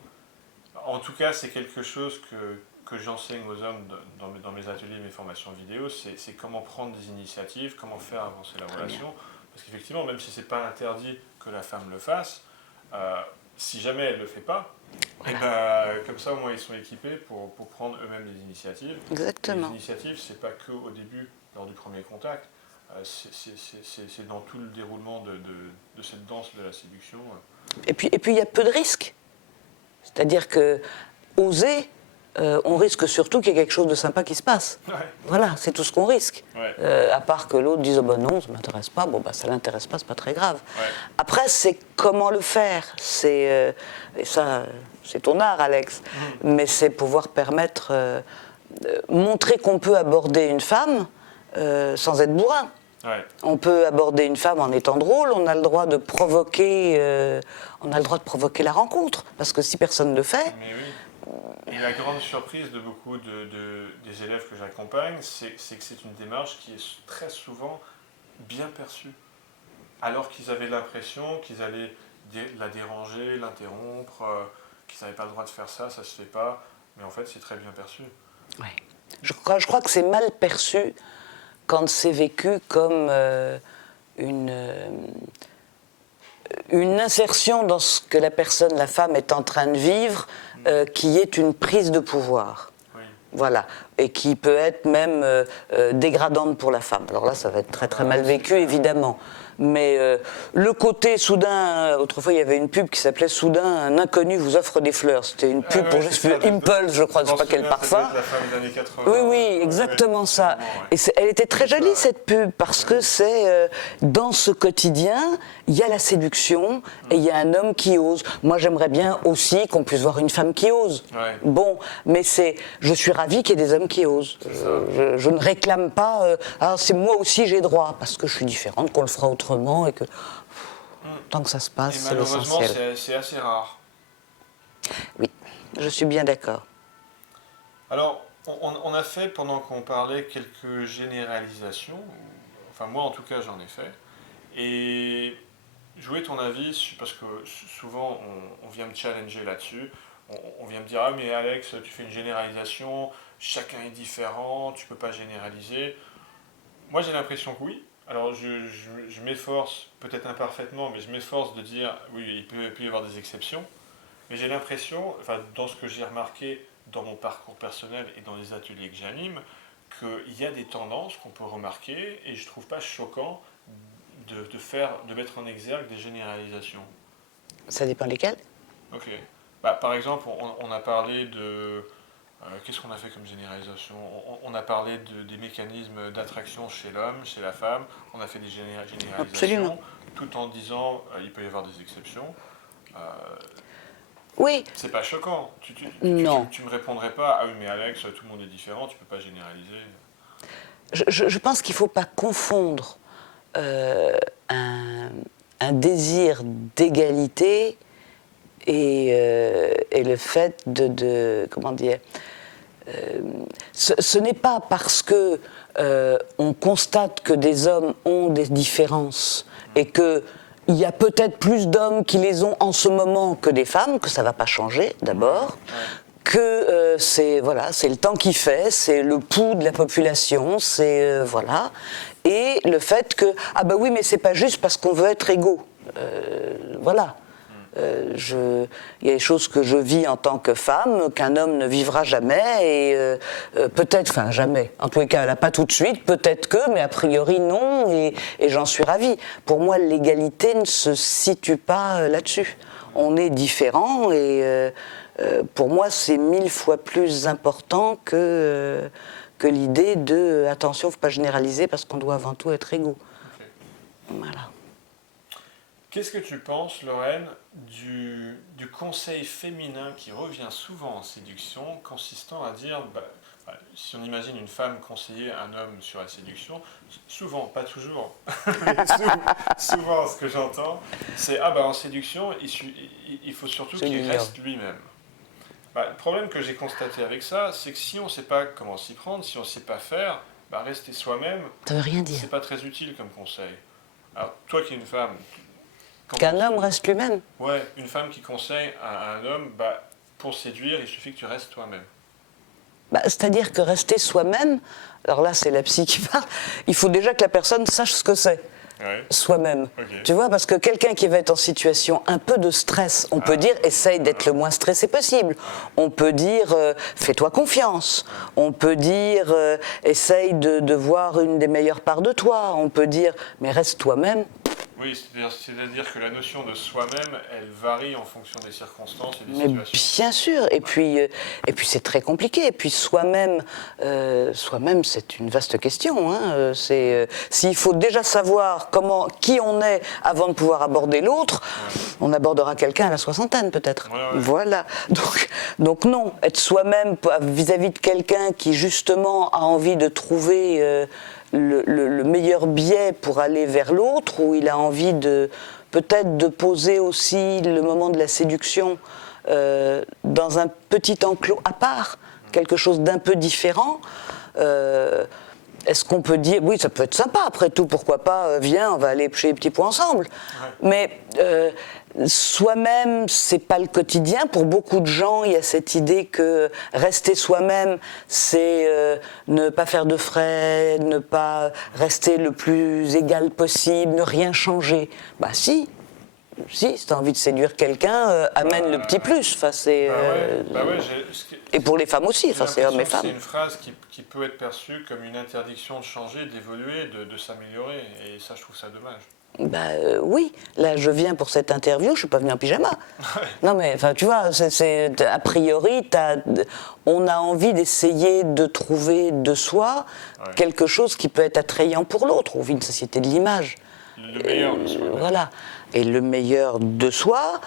En tout cas, c'est quelque chose que j'enseigne aux hommes dans mes ateliers, mes formations vidéo, c'est comment prendre des initiatives, comment faire avancer la relation. Parce qu'effectivement, même si ce n'est pas interdit que la femme le fasse, si jamais elle ne le fait pas, et ben, comme ça au moins ils sont équipés pour prendre eux-mêmes des initiatives. Exactement. Les initiatives, ce n'est pas qu'au début, lors du premier contact, c'est dans tout le déroulement de cette danse de la séduction. Et puis il y a peu de risques. C'est-à-dire que oser, on risque surtout qu'il y ait quelque chose de sympa qui se passe. Ouais. Voilà, c'est tout ce qu'on risque. Ouais. À part que l'autre dise oh ben non, ça ne m'intéresse pas, bon bah ça ne l'intéresse pas, c'est pas très grave. Ouais. Après, c'est comment le faire. Et ça, c'est ton art, Alex. Mais c'est pouvoir permettre, montrer qu'on peut aborder une femme sans être bourrin. Ouais. On peut aborder une femme en étant drôle, on a le droit de provoquer, la rencontre. Parce que si personne ne le fait, Mais oui. Et la grande surprise de beaucoup des élèves que j'accompagne, c'est que c'est une démarche qui est très souvent bien perçue. Alors qu'ils avaient l'impression qu'ils allaient la déranger, l'interrompre, qu'ils n'avaient pas le droit de faire ça, ça se fait pas. Mais en fait, c'est très bien perçu. ouais. Je crois que c'est mal perçu quand c'est vécu comme une insertion dans ce que la femme est en train de vivre, qui est une prise de pouvoir. Oui. Voilà. Et qui peut être même dégradante pour la femme. Alors là, ça va être très très mal vécu, évidemment. Mais le côté soudain, autrefois il y avait une pub qui s'appelait soudain un inconnu vous offre des fleurs. C'était une pub pour juste Impulse, je crois, je sais pas quel parfum. La femme des années 80. Oui, oui, exactement ça. Et elle était très jolie cette pub parce que c'est dans ce quotidien, il y a la séduction et il y a un homme qui ose. Moi, j'aimerais bien aussi qu'on puisse voir une femme qui ose. Ouais. Bon, mais je suis ravie qu'il y ait des hommes qui osent. Je ne réclame pas. C'est moi aussi j'ai droit parce que je suis différente, qu'on le fera autrement et que tant que ça se passe, c'est malheureusement, l'essentiel. c'est assez rare. Oui, je suis bien d'accord. Alors, on a fait, pendant qu'on parlait, quelques généralisations. Enfin, moi, en tout cas, j'en ai fait. Et je voulais ton avis, parce que souvent, on vient me challenger là-dessus. On vient me dire « Ah, mais Alex, tu fais une généralisation, chacun est différent, tu ne peux pas généraliser. » Moi, j'ai l'impression que oui. Alors, je m'efforce, peut-être imparfaitement, mais je m'efforce de dire « Oui, il peut y avoir des exceptions. » Mais j'ai l'impression, enfin, dans ce que j'ai remarqué dans mon parcours personnel et dans les ateliers que j'anime, qu'il y a des tendances qu'on peut remarquer et je ne trouve pas choquant de mettre en exergue des généralisations. Ça dépend lesquels. Ok. Par exemple, on a parlé de... qu'est-ce qu'on a fait comme généralisation ? On a parlé des mécanismes d'attraction chez l'homme, chez la femme. On a fait des généralisations. Absolument. Tout en disant il peut y avoir des exceptions. Oui. C'est pas choquant. Non. Tu me répondrais pas, ah oui, mais Alex, tout le monde est différent, tu peux pas généraliser. Je pense qu'il ne faut pas confondre un désir d'égalité et le fait comment dire, ce n'est pas parce que on constate que des hommes ont des différences et que il y a peut-être plus d'hommes qui les ont en ce moment que des femmes, que ça ne va pas changer d'abord, que c'est le temps qui fait, c'est le pouls de la population, c'est voilà, et le fait que ah bah oui mais c'est pas juste parce qu'on veut être égaux, voilà. Il y a des choses que je vis en tant que femme qu'un homme ne vivra jamais et peut-être, enfin jamais, en tous les cas, là, pas tout de suite, peut-être que, mais a priori non, et j'en suis ravie. Pour moi, l'égalité ne se situe pas là-dessus. On est différents et pour moi, c'est 1000 fois plus important que l'idée de attention, il ne faut pas généraliser parce qu'on doit avant tout être égaux. Okay. Voilà. Qu'est-ce que tu penses, Lorraine, du conseil féminin qui revient souvent en séduction, consistant à dire, si on imagine une femme conseiller un homme sur la séduction, souvent, pas toujours, souvent ce que j'entends, c'est en séduction, il faut surtout qu'il reste lui-même. Le problème que j'ai constaté avec ça, c'est que si on ne sait pas comment s'y prendre, si on ne sait pas faire, rester soi-même, ça veut rien dire. C'est pas très utile comme conseil. Alors, toi qui es une femme... Qu'un homme reste lui-même. Ouais, une femme qui conseille à un homme, pour séduire, il suffit que tu restes toi-même. C'est-à-dire que rester soi-même, alors là c'est la psy qui parle, il faut déjà que la personne sache ce que c'est. Ouais. Soi-même. Okay. Tu vois, parce que quelqu'un qui va être en situation un peu de stress, on peut dire essaye d'être le moins stressé possible. On peut dire fais-toi confiance. On peut dire essaye de voir une des meilleures parts de toi. On peut dire mais reste toi-même. Oui, c'est-à-dire que la notion de soi-même, elle varie en fonction des circonstances et des Mais situations. bien sûr, et puis c'est très compliqué. Et puis soi-même, c'est une vaste question. Hein. S'il faut déjà savoir qui on est avant de pouvoir aborder l'autre, on abordera quelqu'un à la soixantaine peut-être. Voilà. Donc non, être soi-même vis-à-vis de quelqu'un qui justement a envie de trouver le meilleur biais pour aller vers l'autre, où il a envie peut-être de poser aussi le moment de la séduction dans un petit enclos à part, quelque chose d'un peu différent. Est-ce qu'on peut dire, oui, ça peut être sympa, après tout, pourquoi pas, viens, on va aller chez les petits pois ensemble. Mais soi-même, c'est pas le quotidien. Pour beaucoup de gens, il y a cette idée que rester soi-même, c'est ne pas faire de frais, ne pas rester le plus égal possible, ne rien changer. Bah si, si tu as envie de séduire quelqu'un, amène le petit plus. Enfin, et pour les femmes aussi, enfin, c'est hommes et femmes. C'est une phrase qui peut être perçue comme une interdiction de changer, d'évoluer, de s'améliorer. Et ça, je trouve ça dommage. Oui, là je viens pour cette interview, je ne suis pas venue en pyjama. Non mais enfin tu vois, a priori on a envie d'essayer de trouver de soi quelque chose qui peut être attrayant pour l'autre. On vit une société de l'image. Le meilleur de soi. Voilà. Et le meilleur de soi,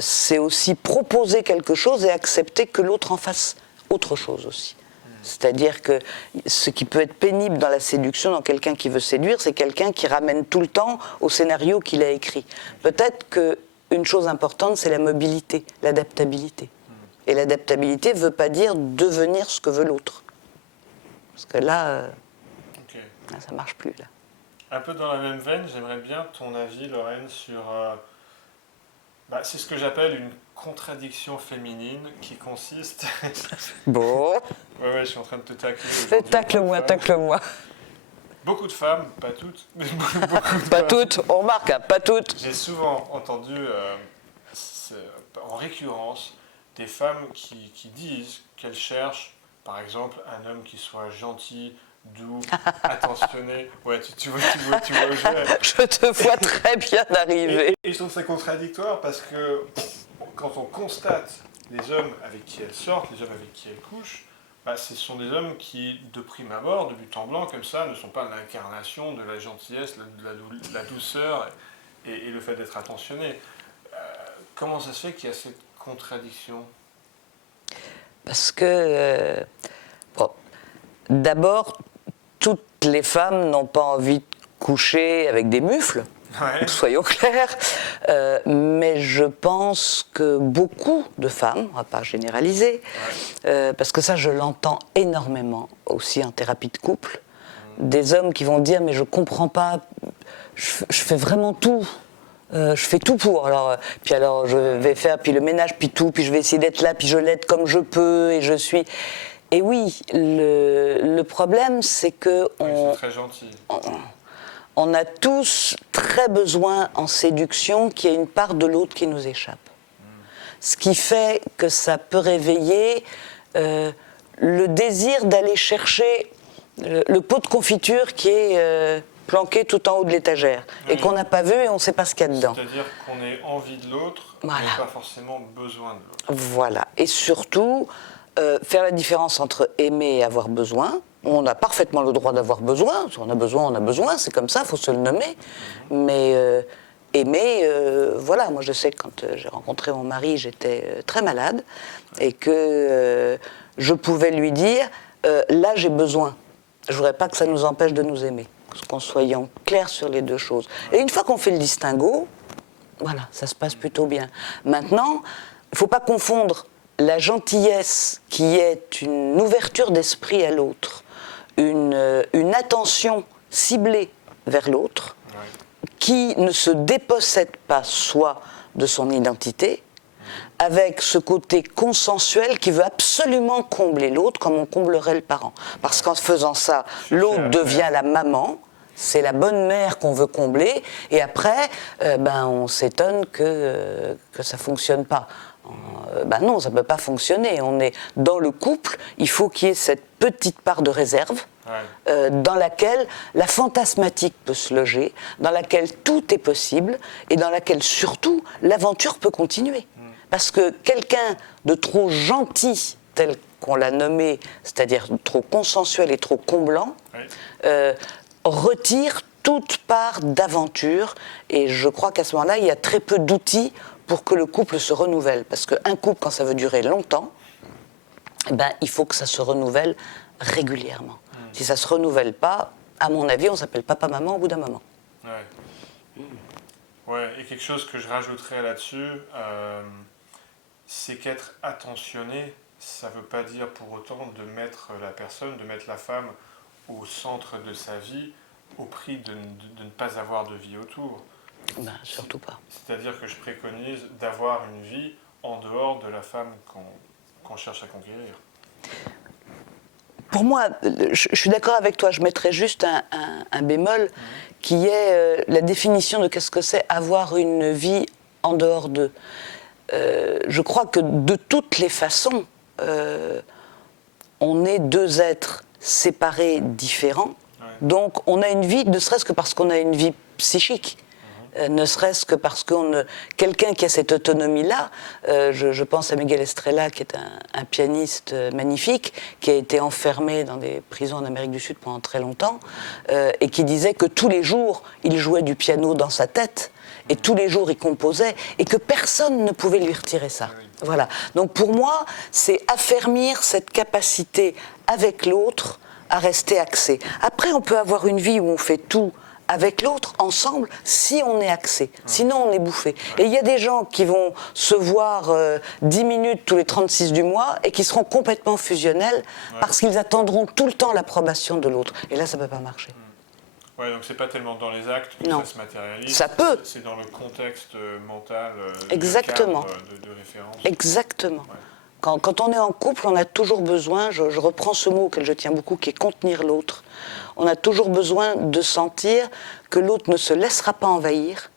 c'est aussi proposer quelque chose et accepter que l'autre en fasse autre chose aussi. C'est-à-dire que ce qui peut être pénible dans la séduction, dans quelqu'un qui veut séduire, c'est quelqu'un qui ramène tout le temps au scénario qu'il a écrit. Peut-être qu'une chose importante, c'est la mobilité, l'adaptabilité. Et l'adaptabilité ne veut pas dire devenir ce que veut l'autre. Parce que là, ça ne marche plus. Là. Un peu dans la même veine, j'aimerais bien ton avis, Lorraine, sur... c'est ce que j'appelle une contradiction féminine qui consiste... Bon. Ouais, je suis en train de te tacler. Tacle-moi. Beaucoup de femmes, pas toutes, mais beaucoup de pas femmes. Toutes, on remarque, hein, pas toutes. J'ai souvent entendu, en récurrence, des femmes qui disent qu'elles cherchent, par exemple, un homme qui soit gentil, doux, attentionné. Ouais, tu vois où je vais. Je te vois très bien arriver. Et je trouve ça contradictoire parce que quand on constate les hommes avec qui elles sortent, les hommes avec qui elles couchent, ce sont des hommes qui, de prime abord, de but en blanc, comme ça, ne sont pas l'incarnation de la gentillesse, de la douceur et le fait d'être attentionné. Comment ça se fait qu'il y a cette contradiction ? Parce que, d'abord, toutes les femmes n'ont pas envie de coucher avec des mufles, soyons clairs, mais je pense que beaucoup de femmes, on ne va pas généraliser, parce que ça je l'entends énormément aussi en thérapie de couple, des hommes qui vont dire mais je ne comprends pas, je fais vraiment tout. Je fais tout pour, puis je vais faire puis le ménage, puis tout, puis je vais essayer d'être là, puis je l'aide comme je peux, et je suis... Et oui, le problème, c'est que c'est très gentil. On a tous très besoin en séduction qu'il y ait une part de l'autre qui nous échappe. Ce qui fait que ça peut réveiller le désir d'aller chercher le pot de confiture qui est planqué tout en haut de l'étagère et qu'on n'a pas vu et on ne sait pas ce qu'il y a dedans. C'est-à-dire qu'on ait envie de l'autre, mais pas forcément besoin de l'autre. Voilà. Et surtout, faire la différence entre aimer et avoir besoin. On a parfaitement le droit d'avoir besoin. Si on a besoin, c'est comme ça, il faut se le nommer. Mais aimer, voilà, moi je sais que quand j'ai rencontré mon mari, j'étais très malade et que je pouvais lui dire, là j'ai besoin. Je ne voudrais pas que ça nous empêche de nous aimer. Qu'on soyons clairs sur les deux choses. Et une fois qu'on fait le distinguo, voilà, ça se passe plutôt bien. Maintenant, il ne faut pas confondre la gentillesse qui est une ouverture d'esprit à l'autre, une attention ciblée vers l'autre, qui ne se dépossède pas soi de son identité, avec ce côté consensuel qui veut absolument combler l'autre comme on comblerait le parent. Parce qu'en faisant ça, l'autre devient la maman, c'est la bonne mère qu'on veut combler, et après, on s'étonne que ça ne fonctionne pas. Non, ça ne peut pas fonctionner. On est dans le couple, il faut qu'il y ait cette petite part de réserve, dans laquelle la fantasmatique peut se loger, dans laquelle tout est possible et dans laquelle surtout l'aventure peut continuer. Parce que quelqu'un de trop gentil, tel qu'on l'a nommé, c'est-à-dire trop consensuel et trop comblant, retire toute part d'aventure, et je crois qu'à ce moment-là, il y a très peu d'outils pour que le couple se renouvelle. Parce qu'un couple, quand ça veut durer longtemps, il faut que ça se renouvelle régulièrement. Si ça ne se renouvelle pas, à mon avis, on s'appelle papa-maman au bout d'un moment. Ouais, et quelque chose que je rajouterais là-dessus, c'est qu'être attentionné, ça ne veut pas dire pour autant de mettre la personne, de mettre la femme au centre de sa vie, au prix de ne pas avoir de vie autour. Surtout pas. C'est-à-dire que je préconise d'avoir une vie en dehors de la femme qu'on cherche à conquérir. Pour moi, je suis d'accord avec toi, je mettrais juste un bémol qui est la définition de qu'est-ce que c'est avoir une vie en dehors d'eux. Je crois que de toutes les façons, on est deux êtres séparés, différents. Donc on a une vie, ne serait-ce que parce qu'on a une vie psychique, ne serait-ce que parce que quelqu'un qui a cette autonomie-là, je pense à Miguel Estrella, qui est un pianiste magnifique, qui a été enfermé dans des prisons en Amérique du Sud pendant très longtemps, et qui disait que tous les jours, il jouait du piano dans sa tête, et tous les jours, il composait, et que personne ne pouvait lui retirer ça. Voilà. Donc pour moi, c'est affermir cette capacité avec l'autre à rester axé. Après, on peut avoir une vie où on fait tout avec l'autre, ensemble, si on est axé. Sinon, on est bouffé. Et il y a des gens qui vont se voir 10 minutes tous les 36 du mois et qui seront complètement fusionnels parce qu'ils attendront tout le temps l'approbation de l'autre. Et là, ça ne peut pas marcher. Ouais, donc c'est pas tellement dans les actes que ça se matérialise. Ça peut. C'est dans le contexte mental, exactement. Le cadre de référence. Exactement. Ouais. Quand on est en couple, on a toujours besoin, je reprends ce mot auquel je tiens beaucoup, qui est contenir l'autre. On a toujours besoin de sentir que l'autre ne se laissera pas envahir,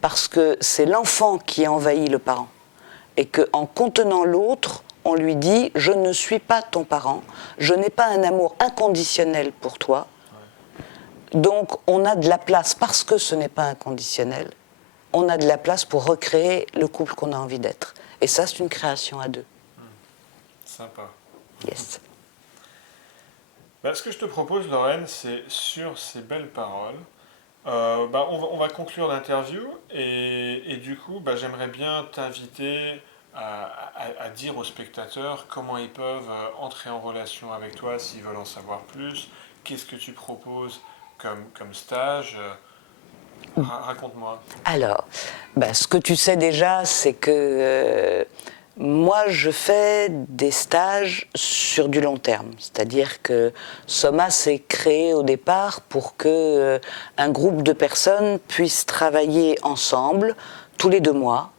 parce que c'est l'enfant qui envahit le parent. Et qu'en contenant l'autre, on lui dit « je ne suis pas ton parent, je n'ai pas un amour inconditionnel pour toi ». Donc on a de la place, parce que ce n'est pas inconditionnel, on a de la place pour recréer le couple qu'on a envie d'être. Et ça, c'est une création à deux. Sympa. Yes. Ce que je te propose, Lorraine, c'est sur ces belles paroles, on va conclure l'interview et du coup, j'aimerais bien t'inviter à dire aux spectateurs comment ils peuvent entrer en relation avec toi s'ils veulent en savoir plus. Qu'est-ce que tu proposes comme stage ? Raconte-moi. Alors, ce que tu sais déjà, c'est que moi, je fais des stages sur du long terme. C'est-à-dire que Soma s'est créé au départ pour que un groupe de personnes puisse travailler ensemble tous les 2 mois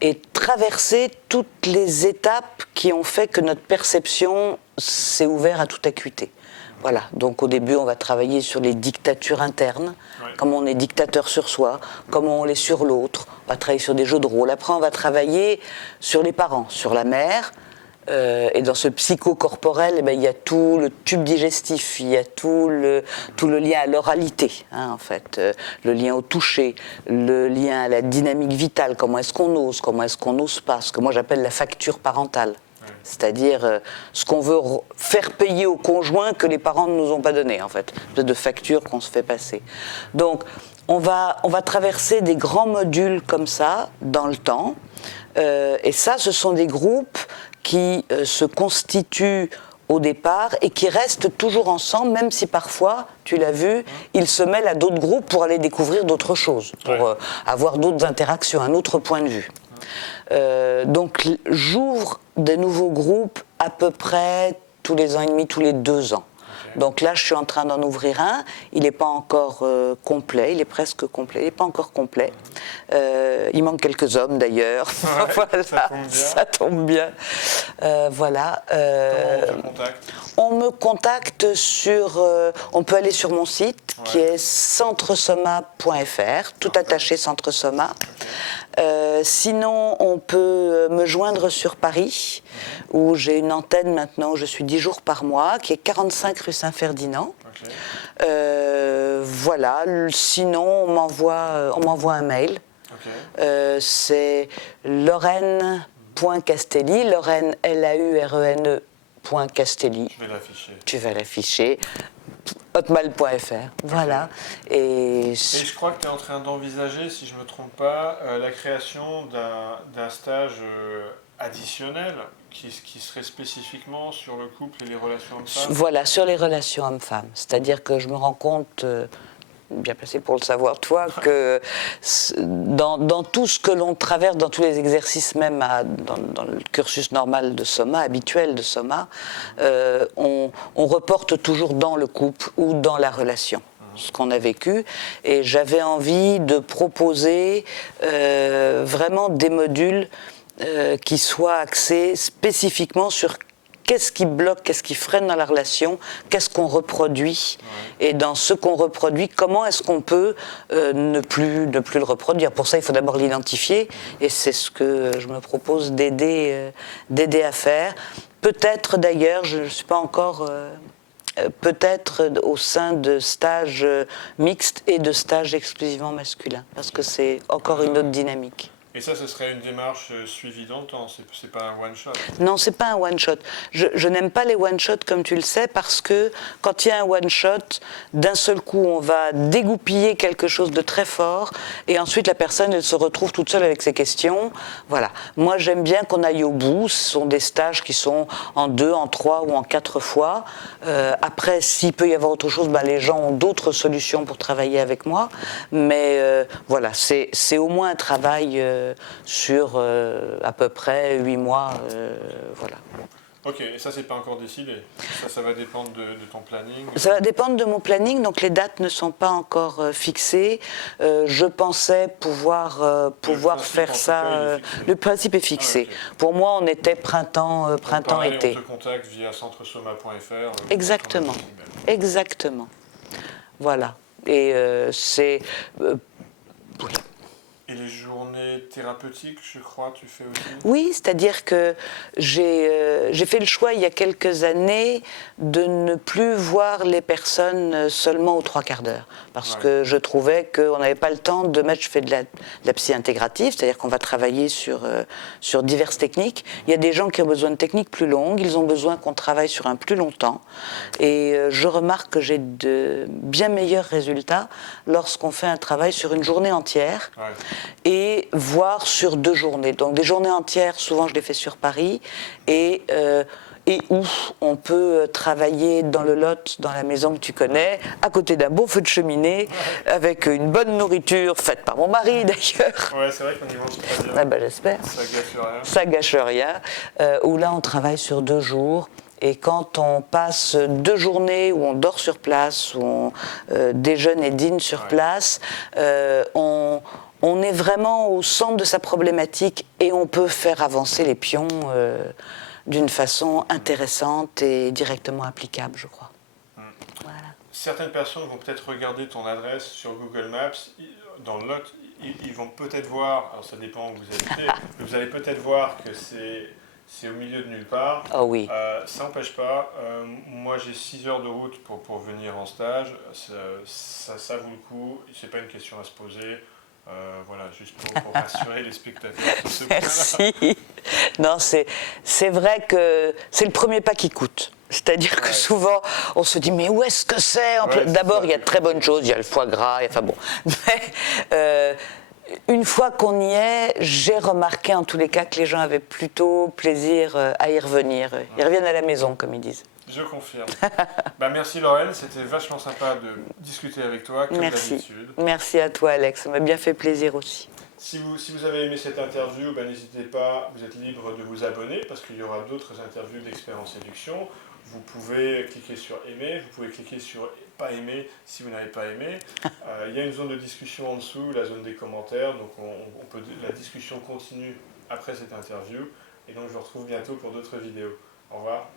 et traverser toutes les étapes qui ont fait que notre perception s'est ouverte à toute acuité. Voilà, donc au début, on va travailler sur les dictatures internes, comment on est dictateur sur soi, comment on l'est sur l'autre. On va travailler sur des jeux de rôle. Après, on va travailler sur les parents, sur la mère. Et dans ce psychocorporel, il y a tout le tube digestif, il y a tout le lien à l'oralité, en fait, le lien au toucher, le lien à la dynamique vitale, comment est-ce qu'on ose, comment est-ce qu'on n'ose pas, ce que moi j'appelle la facture parentale. C'est-à-dire ce qu'on veut faire payer aux conjoints que les parents ne nous ont pas donné, en fait, de factures qu'on se fait passer. Donc, on va traverser des grands modules comme ça, dans le temps, et ça, ce sont des groupes qui se constituent au départ et qui restent toujours ensemble, même si parfois, tu l'as vu, ils se mêlent à d'autres groupes pour aller découvrir d'autres choses, pour avoir d'autres interactions, un autre point de vue. Donc j'ouvre de nouveaux groupes à peu près tous les ans et demi, tous les 2 ans. Donc là, je suis en train d'en ouvrir un. Il n'est pas encore complet, il est presque complet, il n'est pas encore complet. Il manque quelques hommes d'ailleurs. Voilà, ça tombe bien. Voilà. Comment on te contacte ? On me contacte sur... on peut aller sur mon site qui est centresoma.fr, tout attaché Centre Soma. Sinon, on peut me joindre sur Paris, où j'ai une antenne maintenant, où je suis 10 jours par mois, qui est 45 rue Saint-Ferdinand. Ok. Voilà, sinon on m'envoie un mail. Ok. C'est Lorraine.Castelli, Lorraine, Laurene, .Castelli. Je vais l'afficher. Tu vas l'afficher. Hotmail.fr, voilà. Et je crois que tu es en train d'envisager, si je ne me trompe pas, la création d'un stage additionnel qui serait spécifiquement sur le couple et les relations hommes-femmes. Voilà, sur les relations hommes-femmes. C'est-à-dire que je me rends compte, bien placé pour le savoir toi, que dans tout ce que l'on traverse, dans tous les exercices même dans le cursus normal de Soma, habituel de Soma, on reporte toujours dans le couple ou dans la relation ce qu'on a vécu, et j'avais envie de proposer vraiment des modules qui soient axés spécifiquement sur qu'est-ce qui bloque, qu'est-ce qui freine dans la relation, qu'est-ce qu'on reproduit, et dans ce qu'on reproduit, comment est-ce qu'on peut ne plus le reproduire. Pour ça, il faut d'abord l'identifier, et c'est ce que je me propose d'aider à faire. Peut-être d'ailleurs, je ne suis pas encore... peut-être au sein de stages mixtes et de stages exclusivement masculins, parce que c'est encore une autre dynamique. Et ça, ce serait une démarche suivie dans le temps, c'est pas un one-shot. Non, c'est pas un one-shot. Je n'aime pas les one-shots, comme tu le sais, parce que quand il y a un one-shot, d'un seul coup, on va dégoupiller quelque chose de très fort, et ensuite la personne, elle se retrouve toute seule avec ses questions. Voilà. Moi, j'aime bien qu'on aille au bout. Ce sont des stages qui sont en 2, en 3 ou en 4 fois. Après, s'il peut y avoir autre chose, les gens ont d'autres solutions pour travailler avec moi. Mais voilà, c'est au moins un travail sur à peu près 8 mois, voilà. Ok, et ça, c'est pas encore décidé. Ça va dépendre de ton planning. Ça va dépendre de mon planning, donc les dates ne sont pas encore fixées. Je pensais pouvoir faire ça. Le principe est fixé. Ah, okay. Pour moi, on était printemps-été. On te contacte via centresoma.fr. Exactement. Exactement. Voilà. Et c'est... oui. Et les journées thérapeutiques, je crois, tu fais aussi ? Oui, c'est-à-dire que j'ai fait le choix il y a quelques années de ne plus voir les personnes seulement aux 3 quarts d'heure. Parce que je trouvais qu'on n'avait pas le temps de mettre, je fais de la psy intégrative, c'est-à-dire qu'on va travailler sur diverses techniques. Il y a des gens qui ont besoin de techniques plus longues, ils ont besoin qu'on travaille sur un plus long temps. Et je remarque que j'ai de bien meilleurs résultats lorsqu'on fait un travail sur une journée entière. Ouais. Et voire sur 2 journées. Donc des journées entières, souvent je les fais sur Paris, et où on peut travailler dans le Lot, dans la maison que tu connais, à côté d'un beau feu de cheminée, avec une bonne nourriture, faite par mon mari d'ailleurs. Ouais, c'est vrai qu'on y mange pas bien. Ah ben, j'espère. Ça gâche rien. Ça gâche rien. Où là on travaille sur 2 jours. Et quand on passe 2 journées où on dort sur place, où on déjeune et dîne sur place, on est vraiment au centre de sa problématique et on peut faire avancer les pions d'une façon intéressante et directement applicable, je crois. Voilà. Certaines personnes vont peut-être regarder ton adresse sur Google Maps, dans le Lot, ils vont peut-être voir, alors ça dépend où vous habitez, mais vous allez peut-être voir que c'est au milieu de nulle part. Oh oui. Ça n'empêche pas. Moi, j'ai 6 heures de route pour venir en stage. Ça vaut le coup. Ce n'est pas une question à se poser. Voilà, juste pour rassurer les spectateurs sur ce point-là. Merci. Non, c'est vrai que c'est le premier pas qui coûte. C'est-à-dire que souvent, on se dit, mais où est-ce que c'est ? D'abord, il y a de très bonnes choses. Il y a le foie gras, enfin bon. Mais... une fois qu'on y est, j'ai remarqué en tous les cas que les gens avaient plutôt plaisir à y revenir. Ils reviennent à la maison, comme ils disent. Je confirme. Merci Lorraine, c'était vachement sympa de discuter avec toi, comme d'habitude. Merci à toi Alex, ça m'a bien fait plaisir aussi. Si vous avez aimé cette interview, n'hésitez pas, vous êtes libre de vous abonner parce qu'il y aura d'autres interviews d'experts en séduction. Vous pouvez cliquer sur aimer, vous pouvez cliquer sur pas aimer si vous n'avez pas aimé. Il y a une zone de discussion en dessous, la zone des commentaires, donc la discussion continue après cette interview. Et donc je vous retrouve bientôt pour d'autres vidéos. Au revoir.